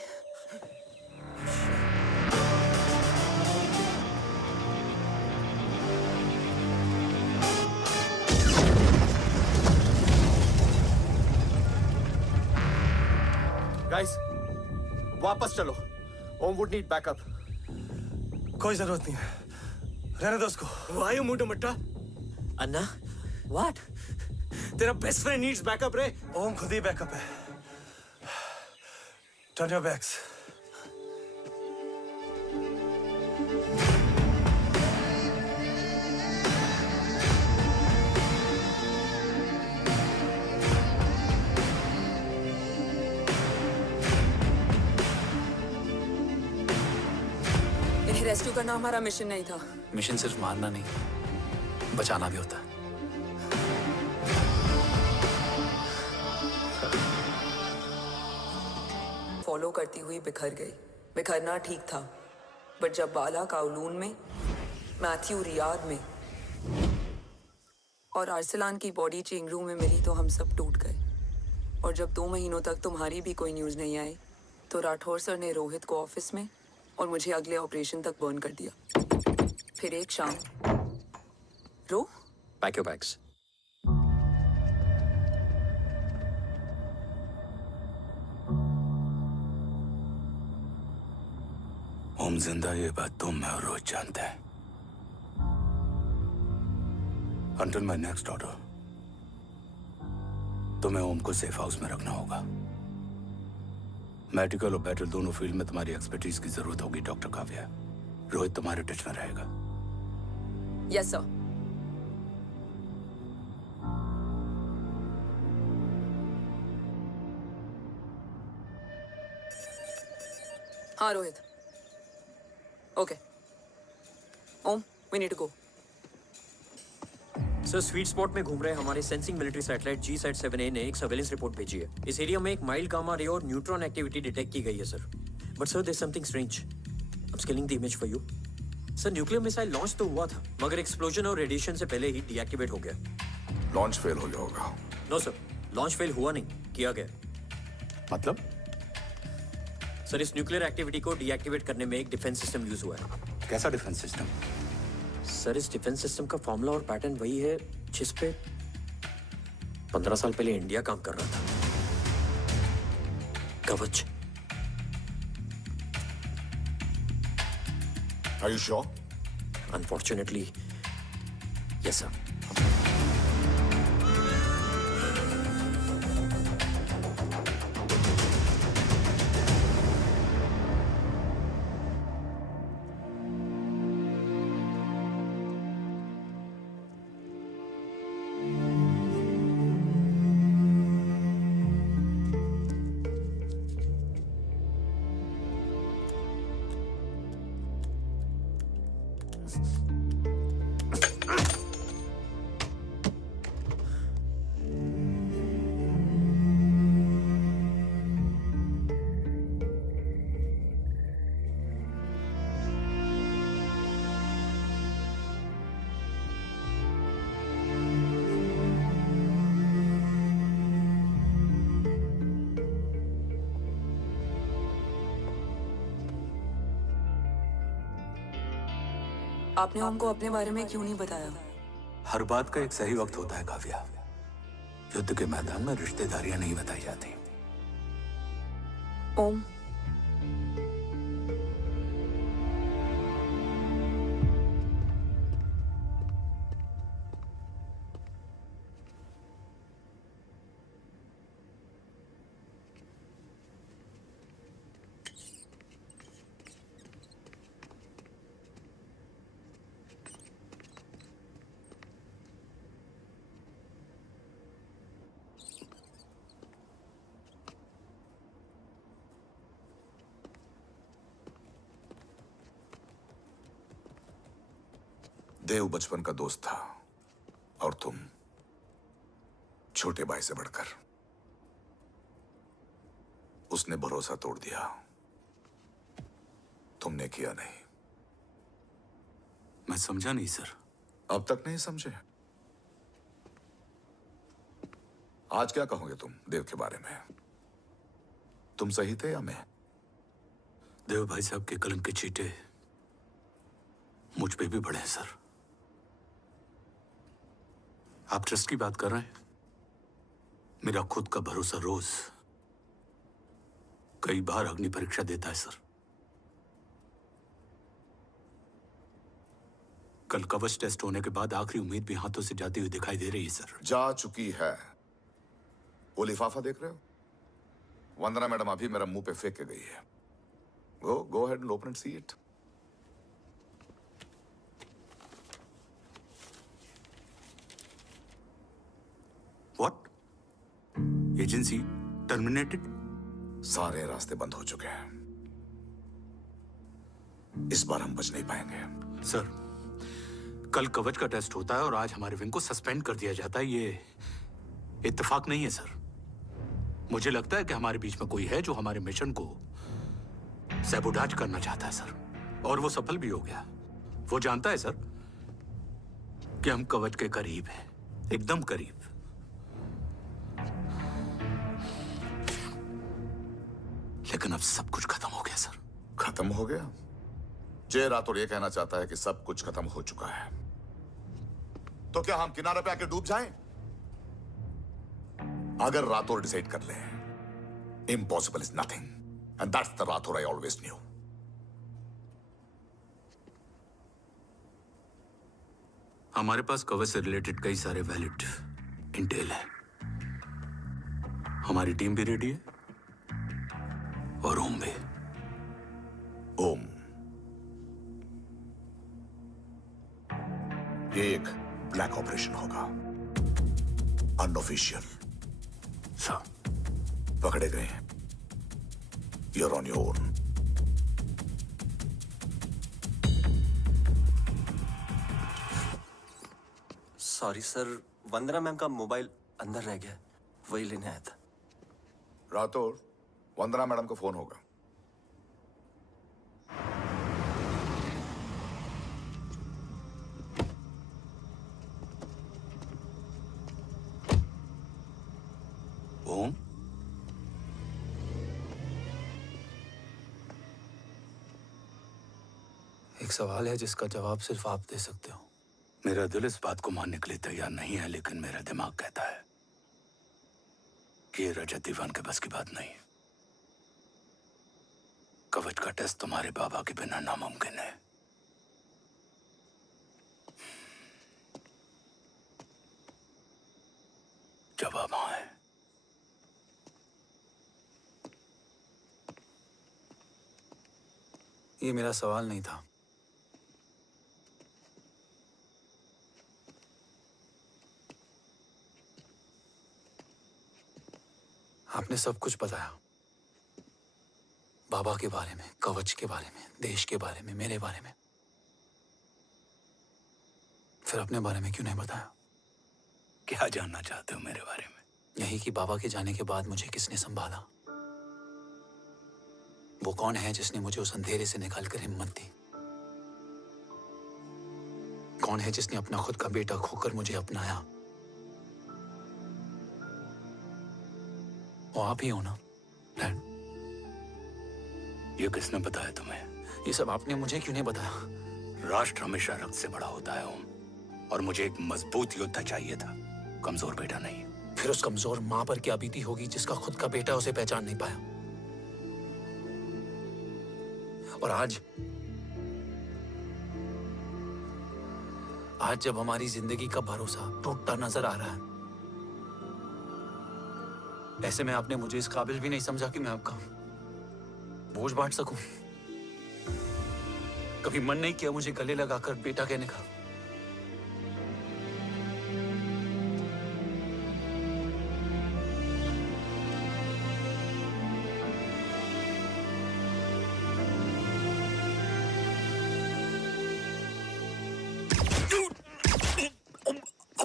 Guys, वापस चलो. ओम would need backup. कोई जरूरत नहीं है. रहने दो उसको. Why you moved Matta? Anna, what? तेरा best friend needs backup रे. ओम खुद ही बैकअप है. Turn your backs. इन्हें रेस्क्यू करना हमारा मिशन नहीं था. मिशन सिर्फ मारना नहीं, बचाना भी होता है. फॉलो करती हुई बिखर गई. बिखरना ठीक था, बट जब बाला काउलून में, मैथ्यू रियाद में और आर्सलान की बॉडी चेंज रूम में मिली तो हम सब टूट गए. और जब 2 महीनों तक तुम्हारी भी कोई न्यूज़ नहीं आई तो राठौर सर ने रोहित को ऑफिस में और मुझे अगले ऑपरेशन तक बर्न कर दिया. फिर एक शाम रो पैक योर बैग्स. ओम जिंदा, ये बात तुम मैं और रोज जानते हैं. Until my next order, तुम्हें ओम को सेफ हाउस में रखना होगा. मेडिकल और बैटल दोनों फील्ड में तुम्हारी एक्सपर्टीज की जरूरत होगी डॉक्टर काव्या. रोहित तुम्हारे टच में रहेगा. Yes sir. हाँ Rohit. Okay. Om, we need to go. Sir, sweet spot में घूम रहे हमारे सेंसिंग मिलिट्री सैटेलाइट G-SAT-7A ने एक सर्वेलेंस रिपोर्ट भेजी है. इस एरिया में एक माइल्ड गामा रे और न्यूट्रॉन एक्टिविटी डिटेक्ट की गई है sir. But sir, there is something strange. I am scanning the image for you. Sir, nuclear missile launch तो हुआ था, मगर एक्सप्लोजन और रेडिएशन से पहले ही डीएक्टिवेट हो गया. लॉन्च फेल हो गया होगा. नो सर, लॉन्च फेल हुआ नहीं, किया गया. मतलब? सर, इस न्यूक्लियर एक्टिविटी को डीएक्टिवेट करने में एक डिफेंस सिस्टम यूज हुआ है. कैसा डिफेंस सिस्टम? सर, इस डिफेंस सिस्टम का फॉर्मूला और पैटर्न वही है जिस पे 15 साल पहले इंडिया काम कर रहा था. कवच. Are you sure? Unfortunately, yes sir. आपने हमको अपने बारे में क्यों नहीं बताया? हर बात का एक सही वक्त होता है काव्या. युद्ध के मैदान में रिश्तेदारियां नहीं बताई जाती. ओम, देव बचपन का दोस्त था और तुम छोटे भाई से बढ़कर। उसने भरोसा तोड़ दिया, तुमने किया नहीं। मैं समझा नहीं सर। अब तक नहीं समझे? आज क्या कहोगे तुम देव के बारे में? तुम सही थे या मैं? देव भाई साहब के कलंक के चीटे मुझ पे भी पड़े हैं सर। आप ट्रस्ट की बात कर रहे हैं? मेरा खुद का भरोसा रोज कई बार अग्नि परीक्षा देता है सर। कल कवच टेस्ट होने के बाद आखिरी उम्मीद भी हाथों से जाती हुई दिखाई दे रही है सर। जा चुकी है। वो लिफाफा देख रहे हो? वंदना मैडम अभी मेरा मुंह पे फेंक के गई है। Go ahead and open and see it. What? Agency terminated? सारे रास्ते बंद हो चुके हैं। इस बार हम बच नहीं पाएंगे। सर, कल कवच का टेस्ट होता है और आज हमारे विंग को सस्पेंड कर दिया जाता है। ये इत्तेफाक नहीं है सर। मुझे लगता है कि हमारे बीच में कोई है जो हमारे मिशन को सैबोटाज करना चाहता है सर। और वो सफल भी हो गया। वो जानता है सर कि हम कवच के करीब हैं, एकदम करीब। लेकिन अब सब कुछ खत्म हो गया सर। खत्म हो गया? जय राठौर ये कहना चाहता है कि सब कुछ खत्म हो चुका है। तो क्या हम किनारे पे आके डूब जाएं? अगर राठौर डिसाइड कर ले, impossible is nothing, and that's the Rathore I always new. हमारे पास कवच से रिलेटेड कई सारे वैलिड इंटेल है। हमारी टीम भी रेडी है और ओम भी। ओम, ये एक ब्लैक ऑपरेशन होगा, अनऑफिशियल। सर, पकड़े गए हैं। You're on your own. Sorry sir, Vandana ma'am का मोबाइल अंदर रह गया, वही लेने आया था। राठौर, वंदना मैडम का फोन होगा। ओम, एक सवाल है जिसका जवाब सिर्फ आप दे सकते हो। मेरा दिल इस बात को मानने के लिए तैयार नहीं है, लेकिन मेरा दिमाग कहता है कि ये रजत दीवान के बस की बात नहीं। कवच का टेस्ट तुम्हारे बाबा के बिना नामुमकिन है। जवाब हाँ है। ये मेरा सवाल नहीं था। आपने सब कुछ बताया, बाबा के बारे में, कवच के बारे में, देश के बारे में, मेरे बारे में। फिर अपने बारे में क्यों नहीं बताया? क्या जानना चाहते हो मेरे बारे में? यही कि बाबा के जाने के बाद मुझे किसने संभाला? वो कौन है जिसने मुझे उस अंधेरे से निकालकर हिम्मत दी? कौन है जिसने अपना खुद का बेटा खोकर मुझे अपनाया? वो आप ही हो ना, डैड? ये किसने बताया तुम्हें? ये सब आपने मुझे क्यों नहीं बताया? राष्ट्र हमेशा रक्त से बड़ा होता है ओम, और मुझे एक मजबूत योद्धा चाहिए था, कमजोर बेटा नहीं। फिर उस कमजोर मां पर क्या बीती होगी जिसका खुद का बेटा उसे पहचान नहीं पाया? और आज जब हमारी जिंदगी का भरोसा टूटता नजर आ रहा है, ऐसे में आपने मुझे इस काबिल भी नहीं समझा कि मैं आपका बोझ बांट सकूं। कभी मन नहीं किया मुझे गले लगाकर बेटा कहने का?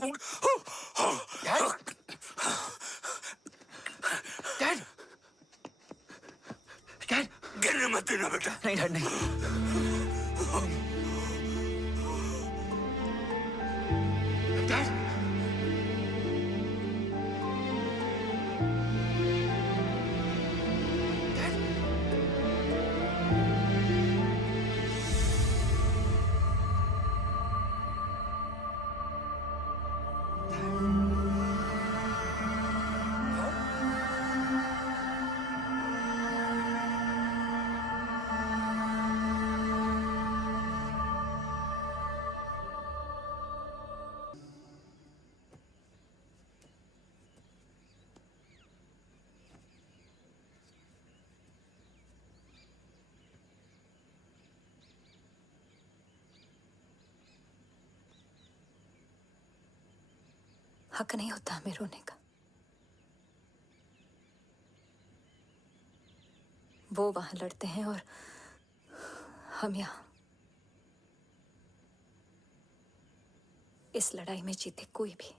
डैड डैड गिरने मत देना बेटा। नहीं डैड नहीं। डैड हक नहीं होता हमें रोने का। वो वहां लड़ते हैं और हम यहाँ। इस लड़ाई में जीते कोई भी,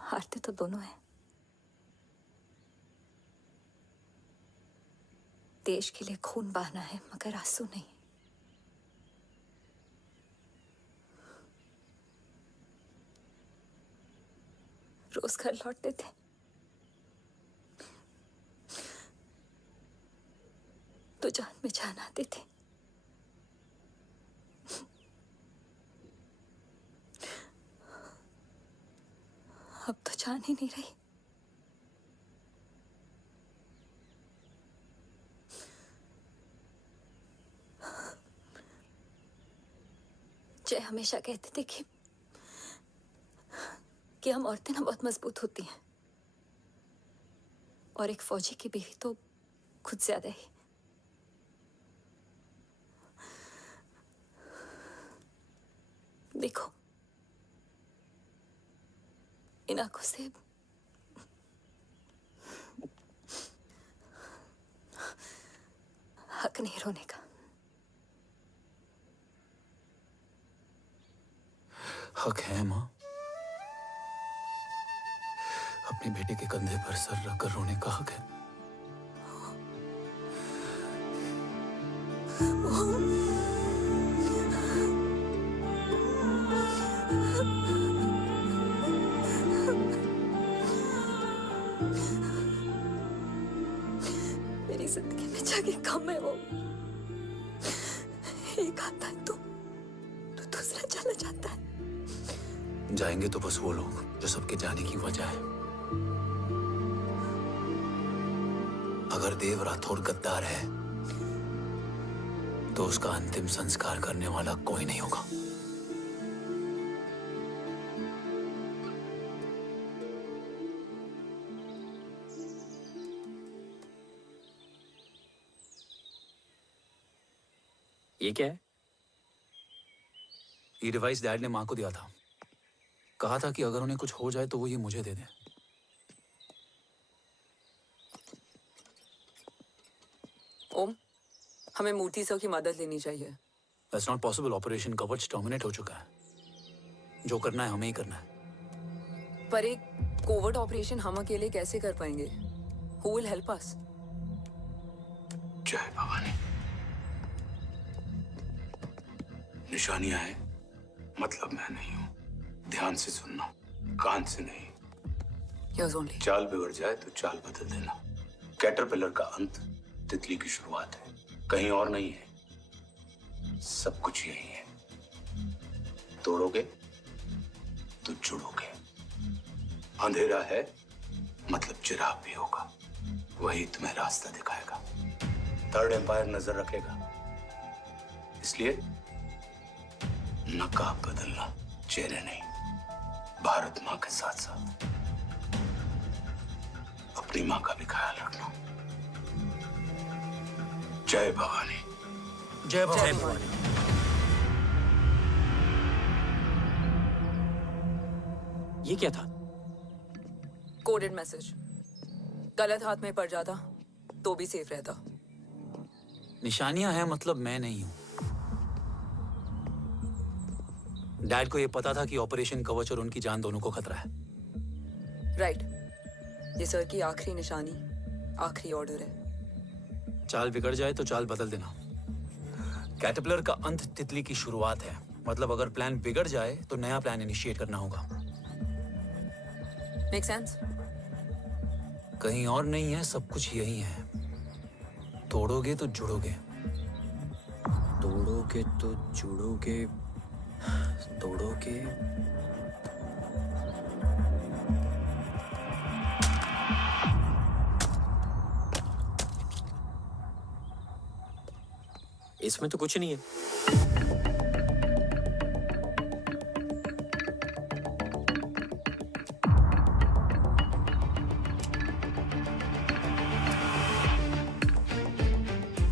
हारते तो दोनों हैं। देश के लिए खून बहाना है मगर आंसू नहीं। रोज घर लौटते थे, तो जान में जान आते थे। अब तो जान ही नहीं रही। जय हमेशा कहते थे कि हम औरतें ना बहुत मजबूत होती हैं, और एक फौजी की बीवी तो खुद ज्यादा ही। देखो, इन आंखों से हक नहीं रोने का। हक है माँ, अपने बेटे के कंधे पर सर रखकर रोने का हक है। मेरी जिंदगी में जगह कम है। वो एक आता है तो दूसरा चला जाता है। जाएंगे तो बस वो लोग जो सबके जाने की वजह है। अगर देव राठौर गद्दार है तो उसका अंतिम संस्कार करने वाला कोई नहीं होगा। ये क्या है? ये डिवाइस डैड ने माँ को दिया था। कहा था कि अगर उन्हें कुछ हो जाए तो वो ये मुझे दे दें। ओम, हमें मूर्ति सर की मदद लेनी चाहिए। That's not possible. ऑपरेशन कवच टर्मिनेट हो चुका है। जो करना है हमें ही करना है। पर एक कोवर्ट ऑपरेशन हम अकेले कैसे कर पाएंगे? Who will help us? जय भवानी। निशानियां हैं, मतलब मैं नहीं हूं। ध्यान से सुनना, कान से नहीं। Here's only. चाल बिगड़ जाए तो चाल बदल देना। कैटरपिलर का अंत तितली की शुरुआत है, कहीं और नहीं है। सब कुछ यही है। तोड़ोगे तो जुड़ोगे। अंधेरा है मतलब चिराग भी होगा, वही तुम्हें रास्ता दिखाएगा। थर्ड एम्पायर नजर रखेगा, इसलिए नकाब बदलना, चेहरे नहीं। भारत माँ के साथ साथ अपनी माँ का भी ख्याल रखना। जय भवानी। जय भवानी। ये क्या था? Coded message. गलत हाथ में पड़ जाता तो भी सेफ रहता। निशानियां हैं मतलब मैं नहीं हूं। डैड को ये पता था कि ऑपरेशन कवच और उनकी जान दोनों को खतरा है। राइट। ये सर की आखिरी निशानी, आखिरी ऑर्डर है। चाल बिगड़ जाए तो चाल बदल देना। कैटरपिलर का अंत तितली की शुरुआत है। मतलब अगर प्लान बिगड़ जाए तो नया प्लान इनिशिएट करना होगा। Make sense? कहीं और नहीं है, सब कुछ यही है। तोड़ोगे तो जुड़ोगे। तोड़ोगे तो जुड़ोगे, तोड़ोगे। इसमें तो कुछ नहीं है।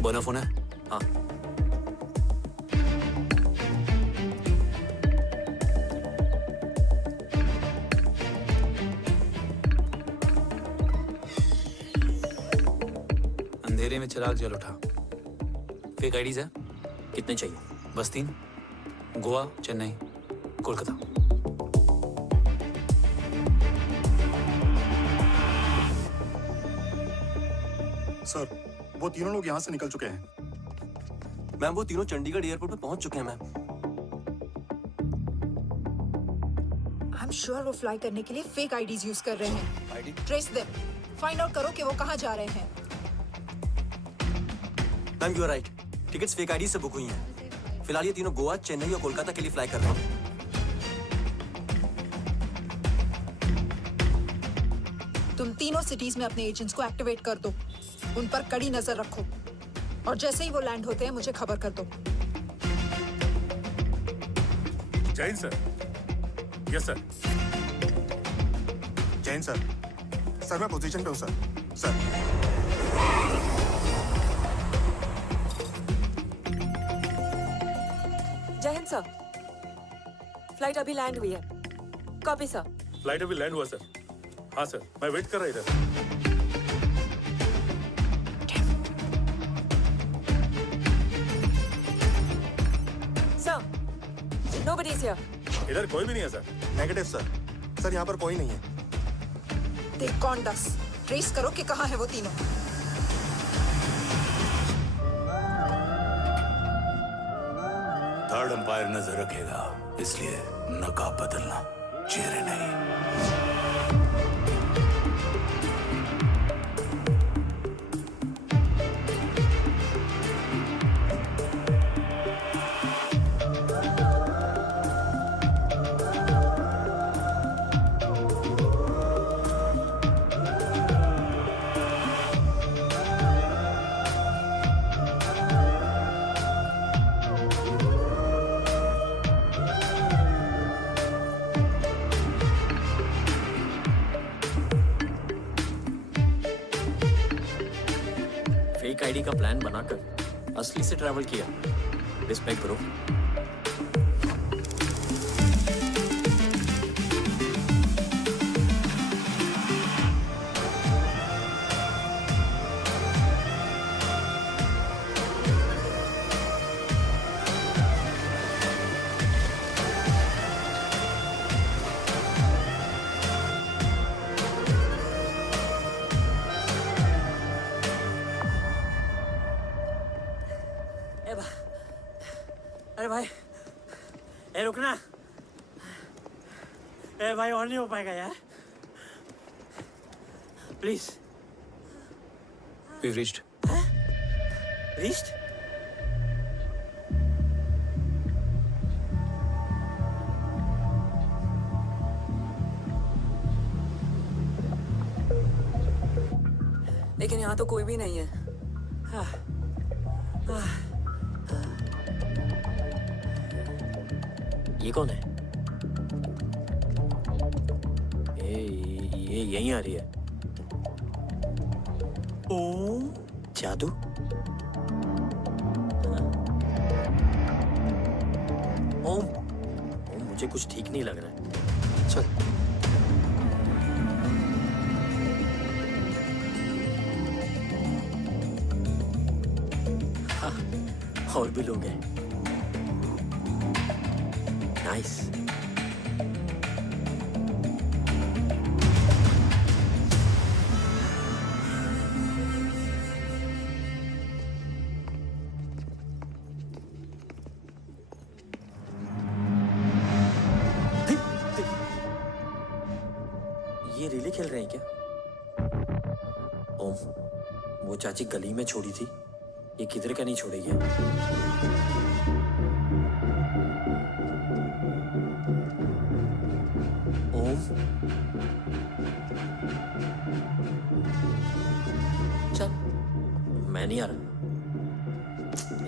बना फोन है? हाँ। अंधेरे में चिराग जल उठा। फेक आईडीज है? कितने चाहिए? बस 3। गोवा, चेन्नई, कोलकाता। सर, वो तीनों लोग यहाँ से निकल चुके हैं। मैम, वो तीनों चंडीगढ़ एयरपोर्ट पे पहुंच चुके हैं मैम। आई एम श्योर वो फ्लाई करने के लिए फेक आईडीज यूज कर रहे हैं। ट्रेस देम, फाइंड आउट करो कि वो कहाँ जा रहे हैं। Ma'am, you are right. Tickets fake ID से बुक हुई हैं। फिलहाल ये तीनों गोवा, चेन्नई और कोलकाता के लिए फ्लाई कर रहे हैं। तुम तीनों सिटीज में अपने एजेंट्स को एक्टिवेट कर दो। उन पर कड़ी नजर रखो और जैसे ही वो लैंड होते हैं मुझे खबर कर दो। Jain sir. Yes sir. Jain sir. Sir, मैं पोजीशन पे हूँ सर। सर। जय हिंद सर। फ्लाइट अभी लैंड हुई है। Copy sir. फ्लाइट अभी लैंड हुआ सर। हाँ सर, मैं वेट कर रहा इधर। Nobody is here. इधर कोई भी नहीं है सर। Negative sir. सर, यहाँ पर कोई नहीं है। देख कौन दस। ट्रेस करो कि कहाँ है वो तीनों। थर्ड अंपायर नजर रखेगा, इसलिए नकाब बदलना, चेहरे नहीं। फेक आईडी का प्लान बनाकर असली से ट्रैवल किया। Respect bro. अरे भाई, ए रुकना। ए भाई, और नहीं हो पाएगा यार। प्लीज। We've reached. Reached? लेकिन यहाँ तो कोई भी नहीं है। ये कौन है? ये यहीं आ रही है। ओम जादू। ओम मुझे कुछ ठीक नहीं लग रहा है। चल। हाँ, और भी लोग हैं। नाइस। ये रिले खेल रहे हैं क्या? ओम, वो चाची गली में छोड़ी थी, ये किधर का नहीं छोड़ेगी। ओम, चल। मैं नहीं आ रहा।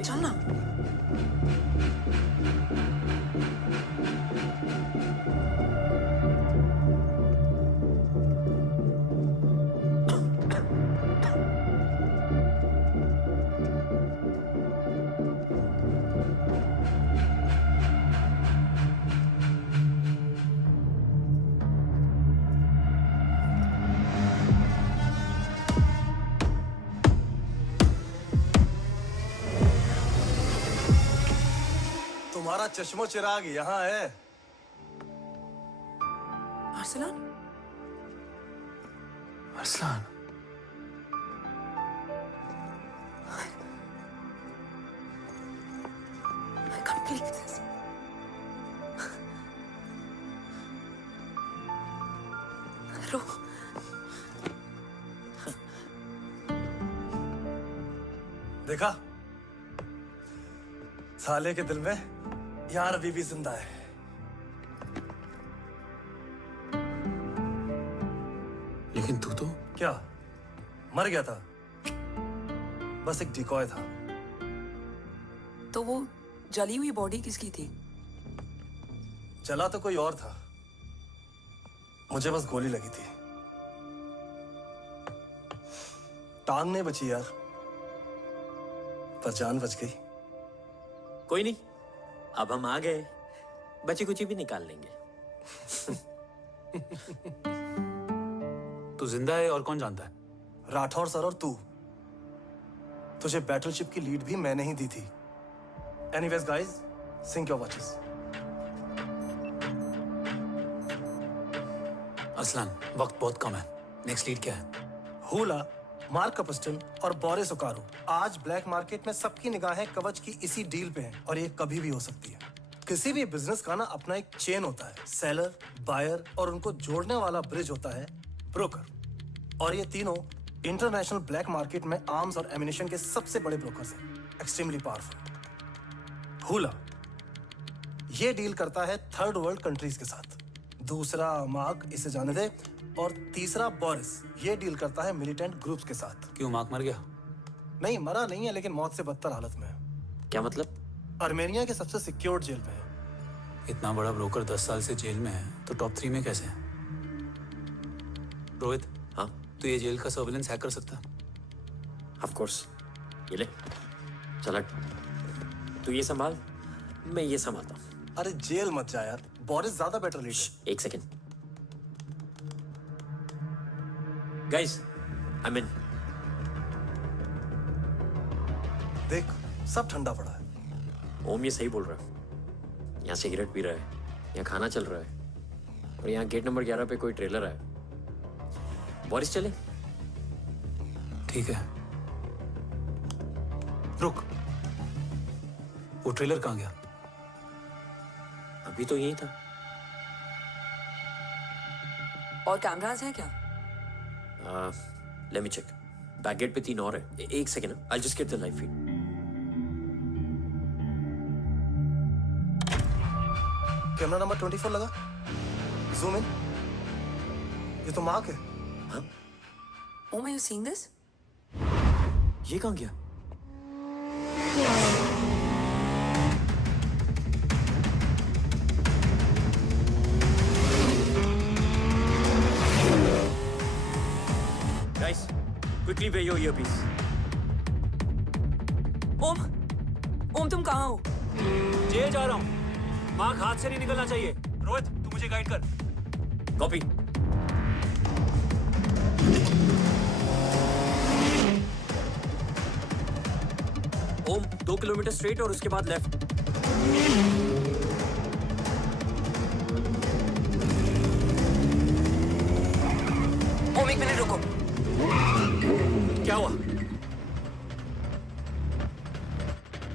चल ना। तुम्हारा चश्मो चिराग यहाँ है। Arsalan? Arsalan, I can't believe this. रो। देखा, साले के दिल में यार अभी भी जिंदा है। लेकिन तू तो क्या मर गया था? बस एक डिकॉय था। तो वो जली हुई बॉडी किसकी थी? चला तो कोई और था, मुझे बस गोली लगी थी। टांग नहीं बची यार, पर जान बच गई। कोई नहीं, अब हम आ गए, बची कुची भी निकाल लेंगे। तू जिंदा है और कौन जानता है? राठौर सर और तू। तुझे बैटलशिप की लीड भी मैंने ही दी थी। Anyways guys, sync your watches. Arsalan, वक्त बहुत कम है। नेक्स्ट लीड क्या है? हुला, मार्क कपस्टन और बोरिस ओकारो आज ब्लैक मार्केट में सबकी निगाहें कवच की इसी डील पे हैं और ये कभी भी हो सकती है। किसी भी बिजनेस का ना अपना एक चेन होता है, सेलर, बायर और उनको जोड़ने वाला ब्रिज होता है ब्रोकर। और ये तीनों इंटरनेशनल ब्लैक मार्केट में आर्म्स और एमिनेशन के सबसे बड़े ब्रोकर्स हैं, एक्सट्रीमली पावरफुल। हुला ये डील करता है थर्ड वर्ल्ड कंट्रीज के साथ, दूसरा मार्क, इसे जाने दे, और तीसरा बोरिस ये डील करता है मिलिटेंट ग्रुप्स के साथ। क्यों, मार्क मर गया? नहीं, मरा नहीं है, लेकिन मौत से बदतर हालत में है। क्या मतलब? आर्मेनिया के सबसे सिक्योर्ड जेल में है। इतना बड़ा ब्रोकर 10 साल से जेल में है, तो टॉप 3 में कैसे है? रोहित, हाँ, तो ये जेल का सर्विलेंस हैक कर सकता? Of course. ये ले, चल तू ये संभाल, मैं ये संभालता हूँ। अरे जेल मत जा यार, बोरिस ज्यादा बेटर लीडर। एक सेकेंड गाइस, आई मीन देख, सब ठंडा पड़ा है। ओम ये सही बोल रहा है। यहाँ सिगरेट पी रहा है, यहाँ खाना चल रहा है, और यहाँ गेट नंबर 11 पे कोई ट्रेलर है। बोरिस चले? ठीक है, रुक, वो ट्रेलर कहाँ गया? अभी तो यही था। और कैमरास हैं क्या? Let me check. Back gate पे 3 और है। एक second, I just get the live feed. Camera number 24 लगा, जूम इन। ये तो मार्क है। हाँ? Oh, are you seeing this? ये कहाँ गया? Guys, quickly wear your earpiece. ओम तुम कहाँ हो? जेल जा रहा हूँ। मार्क हाथ से नहीं निकलना चाहिए। रोहित, तू मुझे गाइड कर। कॉपी। ओम 2 किलोमीटर स्ट्रेट और उसके बाद लेफ्ट। तुम एक मिनट रुको। क्या हुआ?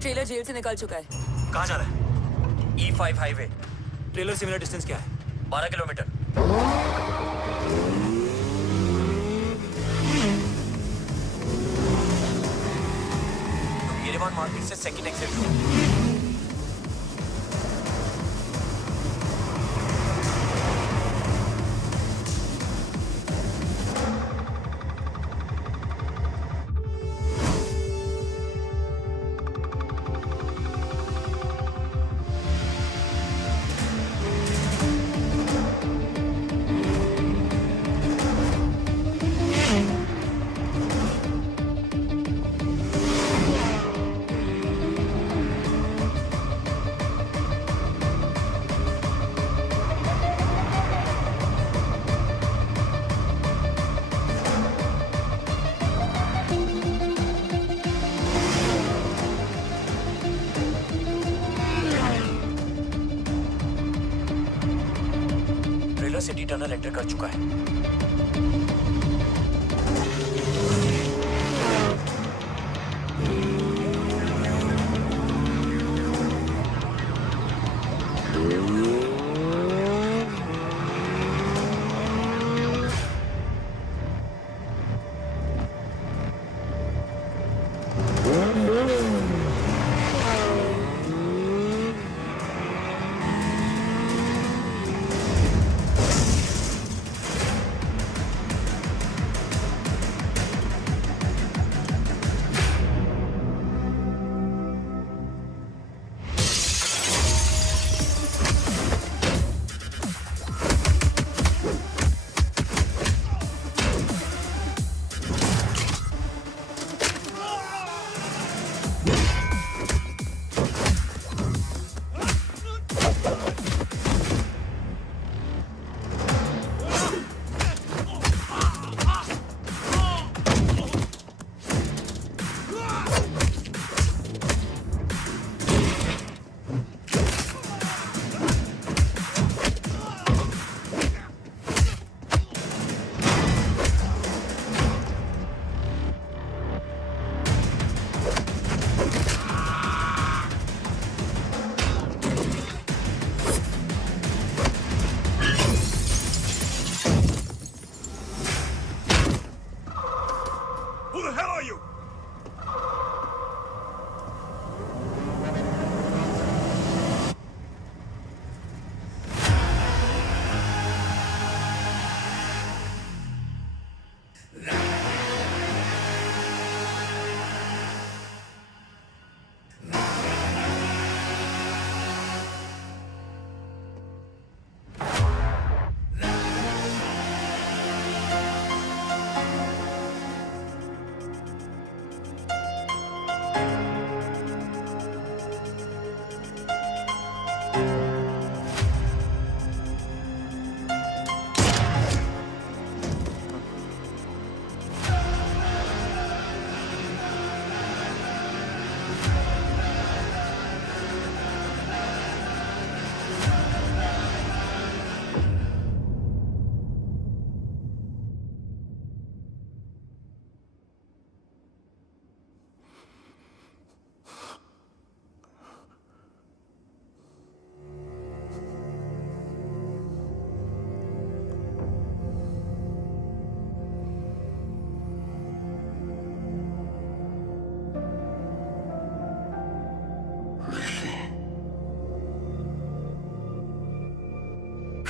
ट्रेलर जेल से निकल चुका है। कहाँ जा रहा है? E5 highway. ट्रेलर से मेरा डिस्टेंस क्या है? 12 किलोमीटर। तुम येरेवान मार्केट से सेकंड एक्सिट लो। सिटी टनल एंटर कर चुका है।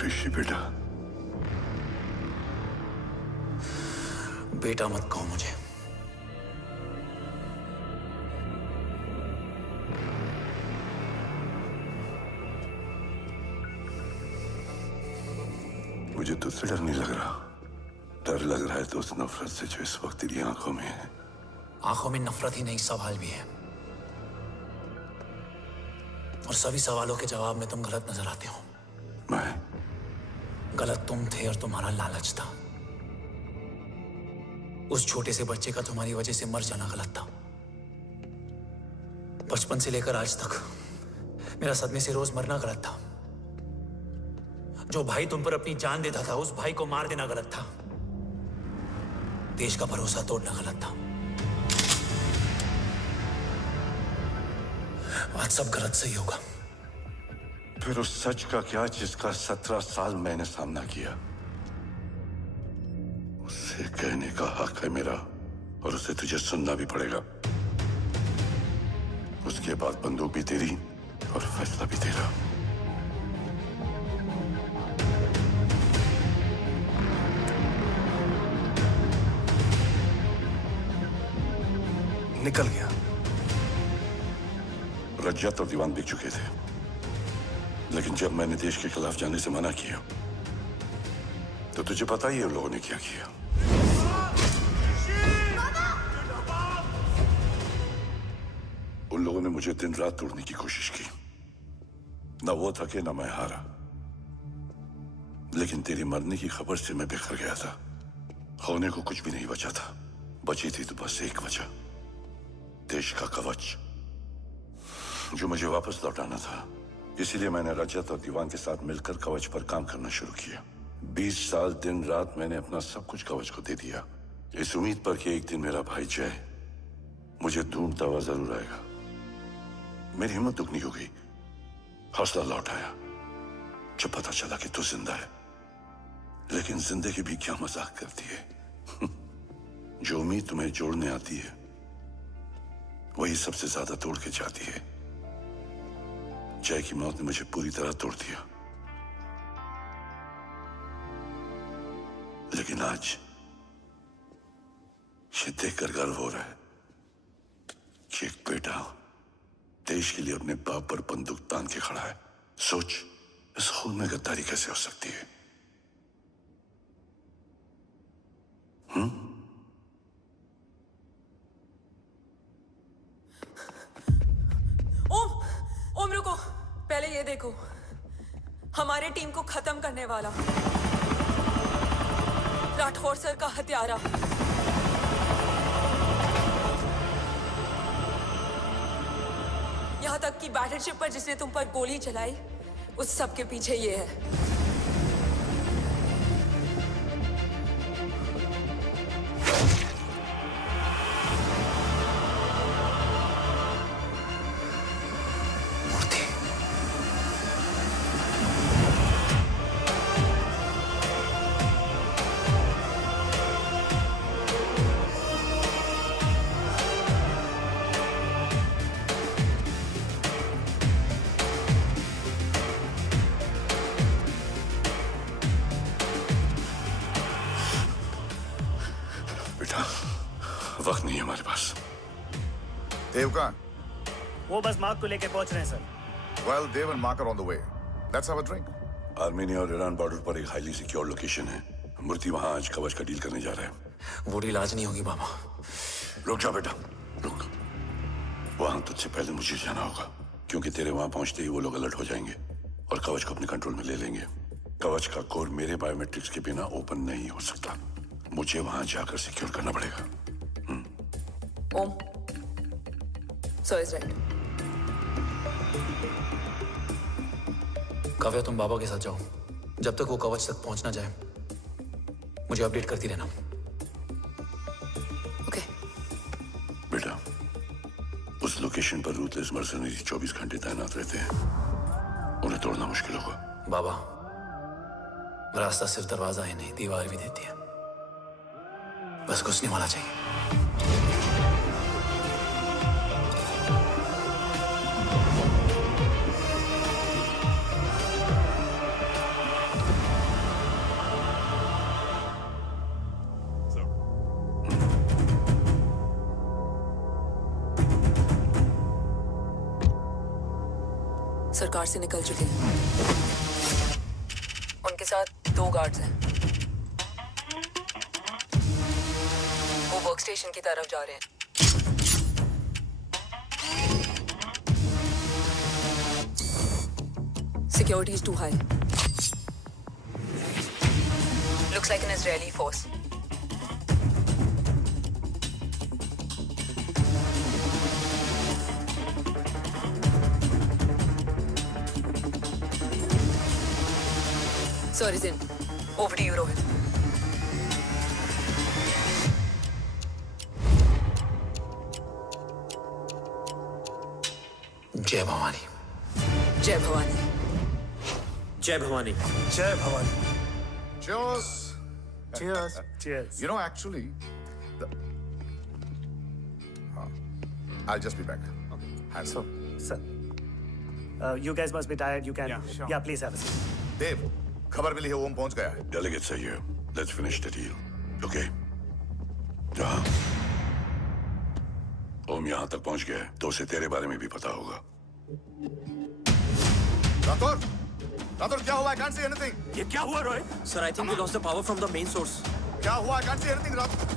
ऋषि बेटा, बेटा मत कहो मुझे। मुझे तुझसे डर नहीं लग रहा। डर लग रहा है तो उस नफरत से जो इस वक्त तेरी आंखों में है। आंखों में नफरत ही नहीं, सवाल भी है, और सभी सवालों के जवाब में तुम गलत नजर आते हो। मैं गलत तुम थे और तुम्हारा लालच था। उस छोटे से बच्चे का तुम्हारी वजह से मर जाना गलत था। बचपन से लेकर आज तक मेरा सदमे से रोज मरना गलत था। जो भाई तुम पर अपनी जान देता था उस भाई को मार देना गलत था। देश का भरोसा तोड़ना गलत था। आज सब गलत सही होगा। फिर उस सच का क्या जिसका 17 साल मैंने सामना किया? उसे कहने का हक है मेरा, और उसे तुझे सुनना भी पड़ेगा। उसके बाद बंदूक भी तेरी और फैसला भी तेरा। निकल गया। रज्जत और दीवान बिक चुके थे, लेकिन जब मैंने देश के खिलाफ जाने से मना किया तो तुझे पता ही है उन लोगों ने क्या किया। उन लोगों ने मुझे दिन रात तोड़ने की कोशिश की। ना वो थके ना मैं हारा, लेकिन तेरी मरने की खबर से मैं बिखर गया था। होने को कुछ भी नहीं बचा था। बची थी तो बस एक वजह, देश का कवच जो मुझे वापस लौटाना था। इसीलिए मैंने रजत और दीवान के साथ मिलकर कवच पर काम करना शुरू किया। 20 साल दिन रात मैंने अपना सब कुछ कवच को दे दिया, इस उम्मीद पर कि एक दिन मेरा भाई जय मुझे ढूंढता हुआ जरूर आएगा। मेरी हिम्मत दुगनी हो गई, हौसला लौट आया जब पता चला कि तू जिंदा है। लेकिन जिंदगी भी क्या मजाक करती है। जो उम्मीद तुम्हें जोड़ने आती है वही सबसे ज्यादा तोड़ के जाती है। जय की मौत ने मुझे पूरी तरह तोड़ दिया, लेकिन आज ये देखकर गर्व हो रहा है कि एक बेटा देश के लिए अपने बाप पर बंदूक तान के खड़ा है। सोच, इस खून में गद्दारी कैसे हो सकती है? ओम रुको, पहले ये देखो, हमारे टीम को खत्म करने वाला राठौर सर का हत्यारा। यहां तक कि बैटलशिप पर जिसने तुम पर गोली चलाई, उस सब के पीछे ये है। वक्त नहीं है हमारे पास। देव कहाँ? वो बस मार्क को लेके पहुंच रहे हैं sir. Well, Dev and Mark are on the way. Let's have a drink. Armenia और ईरान बॉर्डर पर एक हाईली सिक्योर लोकेशन है। मूर्ति वहां आज कवच का डील करने जा रहा है। वो डील आज नहीं होगी बाबा। रुक जा बेटा, रुक। वहां तुझसे पहले मुझे जाना होगा, क्योंकि तेरे वहां पहुंचते ही वो लोग अलर्ट हो जाएंगे और कवच को अपने कंट्रोल में ले लेंगे। कवच का कोड मेरे बायोमेट्रिक्स के बिना ओपन नहीं हो सकता। मुझे वहां जाकर सिक्योर करना पड़ेगा। ओम, सो इज राइट। काव्या, तुम बाबा के साथ जाओ। जब तक वो कवच तक पहुंच ना जाए मुझे अपडेट करती रहना। ओके। बेटा, उस लोकेशन पर रूथलेस मर्सनरी 24 घंटे तैनात रहते हैं। उन्हें तोड़ना मुश्किल होगा। बाबा, रास्ता सिर्फ दरवाजा ही नहीं, दीवार भी देती है। बस घुसने वाला चाहिए। सरकार से निकल चुके हैं। उनके साथ 2 गार्ड्स हैं। वो वर्क स्टेशन की तरफ जा रहे हैं। Security is too high. Looks like an Israeli force. Sir is in. Over to you, Rohit. जय भवानी। जय भवानी। जय भवानी। जय Bhavani. Cheers. Cheers. Cheers. You know, actually, I'll just be back. Hands up. Sir. You guys must be tired. You can. Yeah, please have a seat. देव, खबर मिली है ओम पहुंच गया है। Delegate सही है। Let's finish the deal. Okay. जहाँ ओम यहाँ तक पहुंच गया है, तो उसे तेरे बारे में भी पता होगा। राठौर क्या हुआ? I can't see anything. ये क्या हुआ Rohit? Sir, I think we lost the power from the main source. क्या हुआ? I can't see anything, Rathore.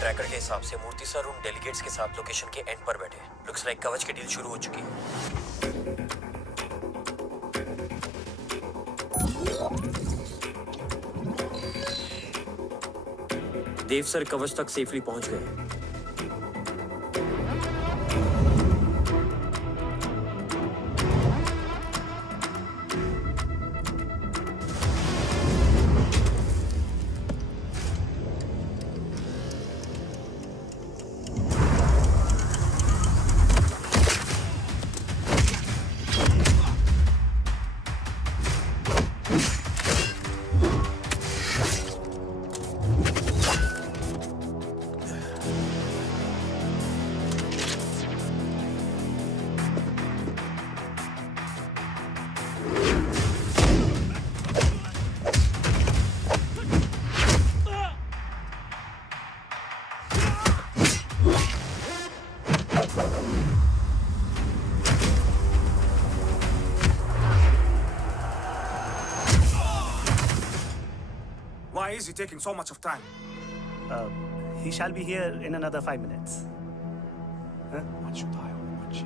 Tracker के हिसाब से मूर्ति सर उन डेलीगेट्स के साथ लोकेशन के एंड पर बैठे। लुक्स लाइक कवच की डील शुरू हो चुकी है। देव सर कवच तक सेफली पहुंच गए। Why is he taking so much of time? He shall be here in another 5 minutes. Huh? What should I watch?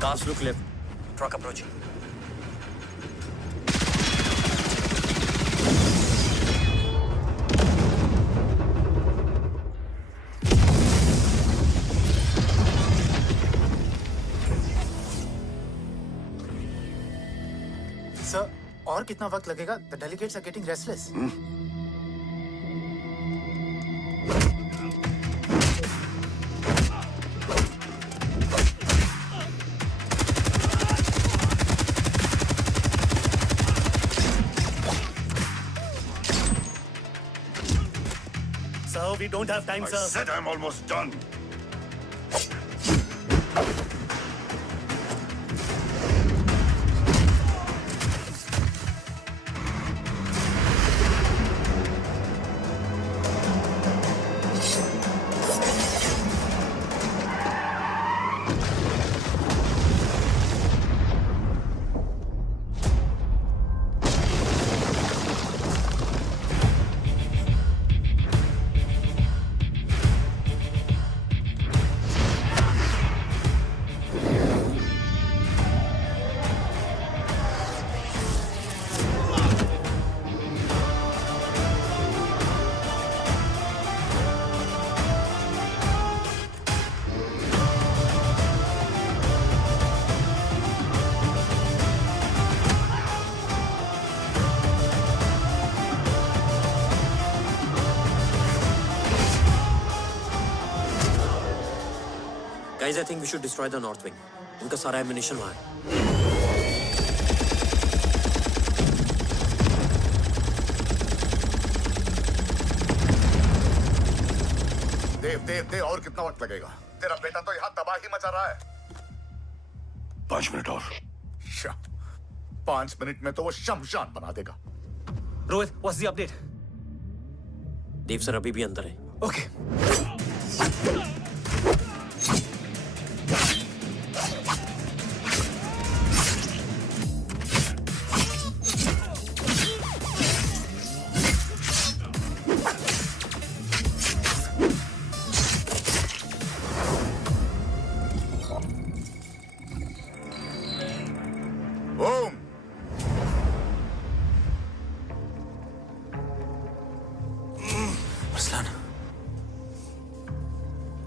Cars look left. Truck approaching. Sir, और कितना वक्त लगेगा? The delegates are getting restless. We don't have time, sir. I said I'm almost done. Guys, I think we should destroy the north wing. उनका सारा ammunition वहाँ है। देव और कितना वक्त लगेगा? तेरा बेटा तो यहाँ तबाही मचा रहा है। 5 मिनट और। 5 मिनट में तो वो शमशान बना देगा। Rohit, what's the update? Dev sir अभी भी अंदर है। Okay.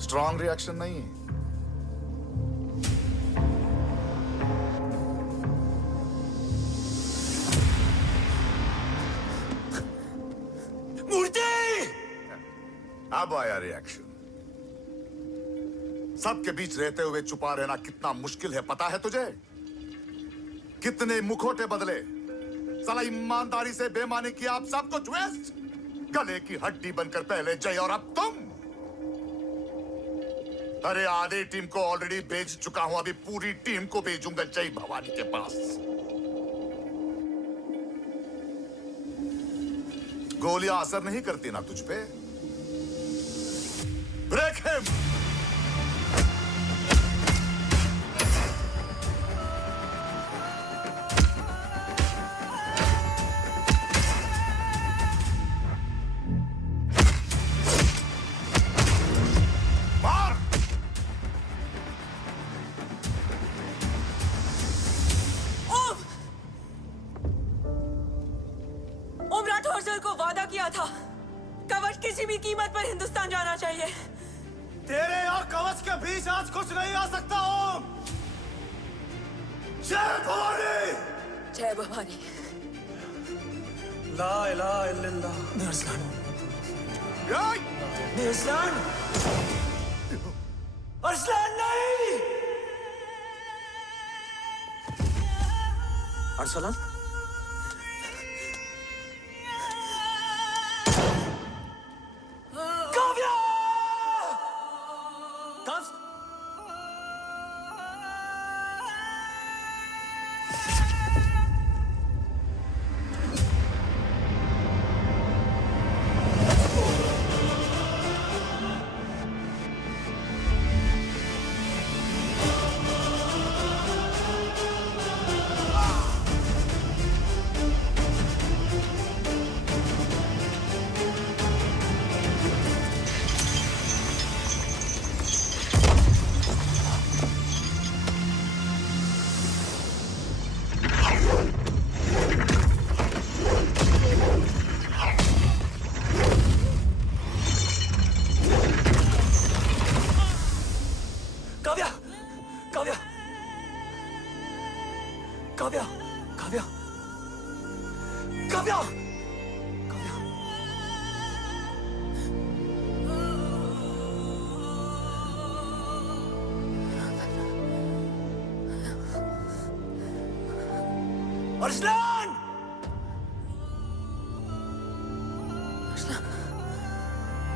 स्ट्रॉन्ग रिएक्शन नहीं। मूर्ति! अब आया रिएक्शन। सबके बीच रहते हुए छुपा रहना कितना मुश्किल है पता है तुझे? कितने मुखौटे बदले, साला ईमानदारी से बेमानी किया, आप सब कुछ वेस्ट। गले की हड्डी बनकर पहले जय और अब तुम। अरे आधी टीम को ऑलरेडी भेज चुका हूं, अभी पूरी टीम को भेजूंगा जय भवानी के पास। गोलियां असर नहीं करती ना तुझ पे? Break him. को वादा किया था, कवच किसी भी कीमत पर हिंदुस्तान जाना चाहिए। तेरे और कवच के बीच आज कुछ नहीं आ सकता। ओम, जय भवानी। जय भवानी। ला इलाहा इल्लल्लाह। अरसलान। अरसलान। अरसलान नहीं। Arsalan. Arsalan!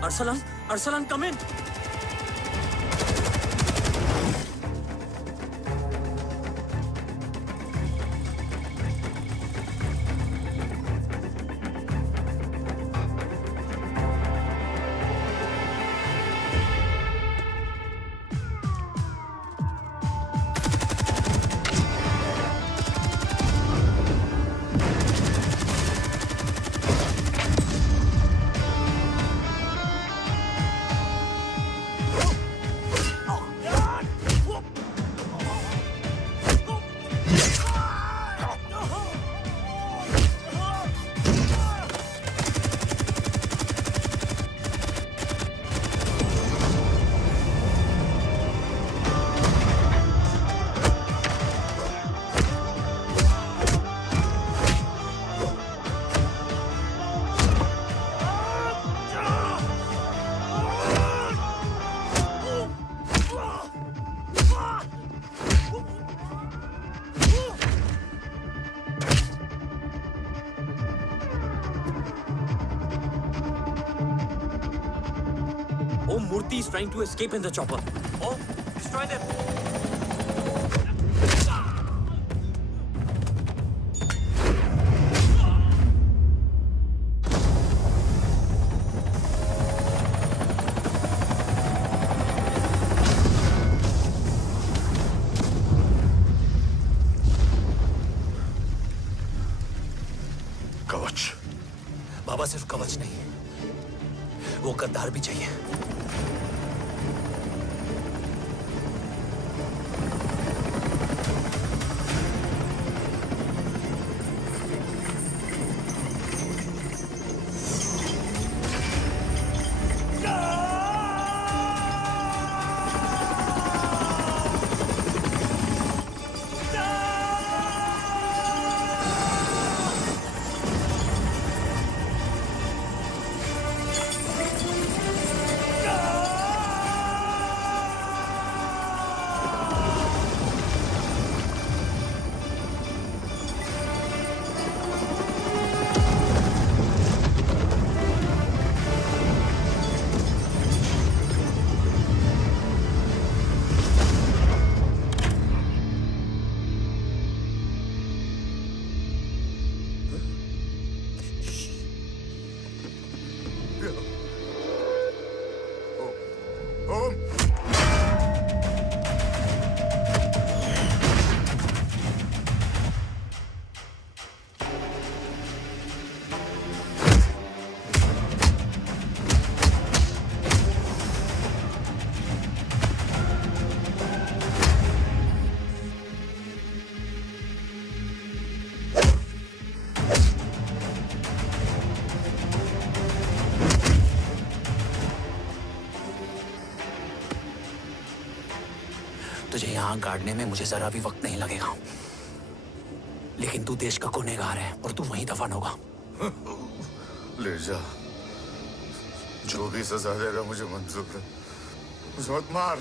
Arsalan, Arsalan, come in. Om Murthy is trying to escape in the chopper. Oh, destroy them. कवच। बाबा सिर्फ कवच नहीं, वो गद्दार भी चाहिए। नाक गाड़ने में मुझे जरा भी वक्त नहीं लगेगा। लेकिन तू देश का गुनहगार है और तू वहीं दफन होगा। ले जा, जो भी सजा देगा मुझे मंजूर है। मुझे मत मार।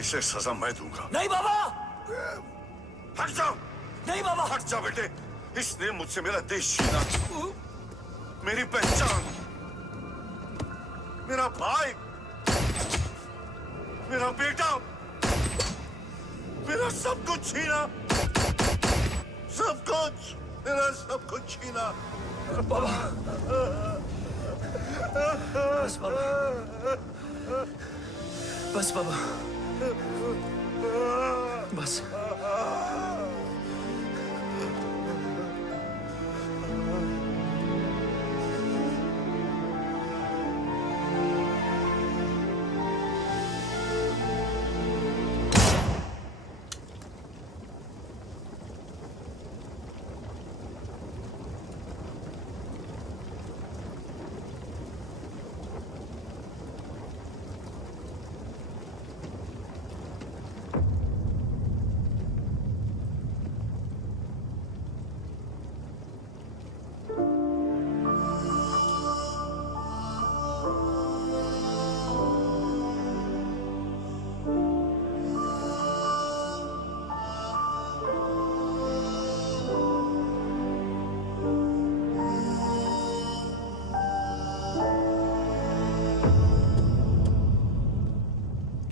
इसे सजा मैं दूंगा। नहीं बाबा, हट जाओ। नहीं बाबा, हट जा बेटे। इसने मुझसे मेरा देश छीना, मेरी पहचान, मेरा भाई, मेरा बेटा, मेरा सब कुछ छीना, सब कुछ, मेरा सब कुछ छीना। बाबा, बस बाबा, बस बाबा, बस।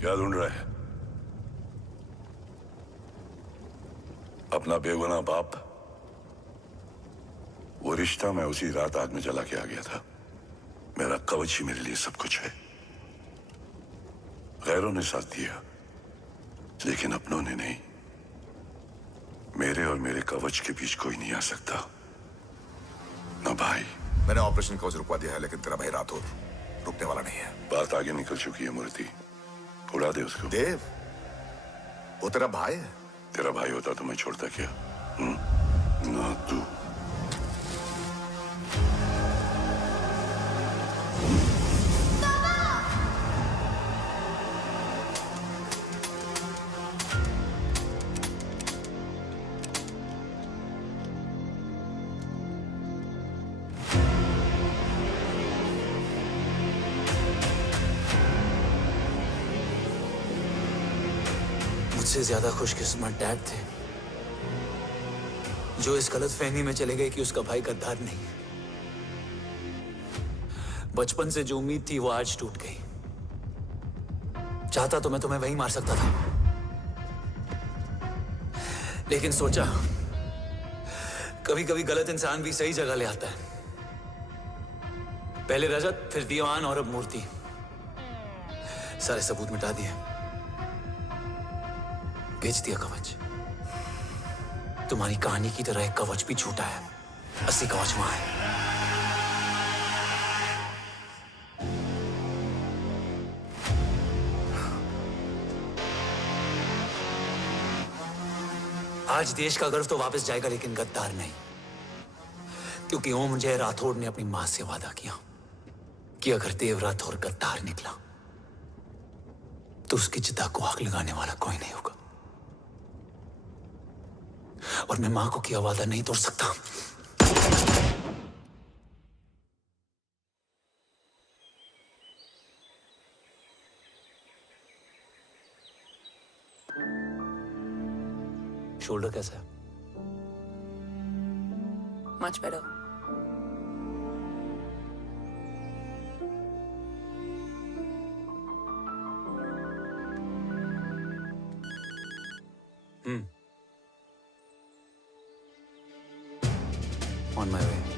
क्या ढूंढ रहा है? अपना बेगुनाह बाप। वो रिश्ता मैं उसी रात आग में जला के आ गया था। मेरा कवच ही मेरे लिए सब कुछ है। गैरों ने साथ दिया, लेकिन अपनों ने नहीं। मेरे और मेरे कवच के बीच कोई नहीं आ सकता। ना भाई। मैंने ऑपरेशन कवच रुकवा दिया है, लेकिन तेरा भाई राठौर रुकने वाला नहीं है। बात आगे निकल चुकी है मूर्ति। उड़ा दे उसको। देव, वो तेरा भाई है। तेरा भाई होता तो मैं छोड़ता क्या? ना तू। मुझसे ज्यादा खुशकिस्मत डैड थे, जो इस गलतफहमी में चले गए कि उसका भाई गद्दार नहीं है। बचपन से जो उम्मीद थी वो आज टूट गई। चाहता तो मैं तुम्हें वहीं मार सकता था, लेकिन सोचा कभी कभी गलत इंसान भी सही जगह ले आता है। पहले रजत, फिर दीवान और अब मूर्ति। सारे सबूत मिटा दिए, बेच दिया कवच। तुम्हारी कहानी की तरह एक कवच भी झूठा है, असली कवच वहां है। आज देश का गर्व तो वापस जाएगा, लेकिन गद्दार नहीं। क्योंकि ओम जय राठौड़ ने अपनी मां से वादा किया कि अगर देव राठौड़ गद्दार निकला तो उसकी चिता को आग लगाने वाला कोई नहीं होगा। और मैं मां को किया वादा नहीं तोड़ सकता। शोल्डर कैसा है? Much better. On my way.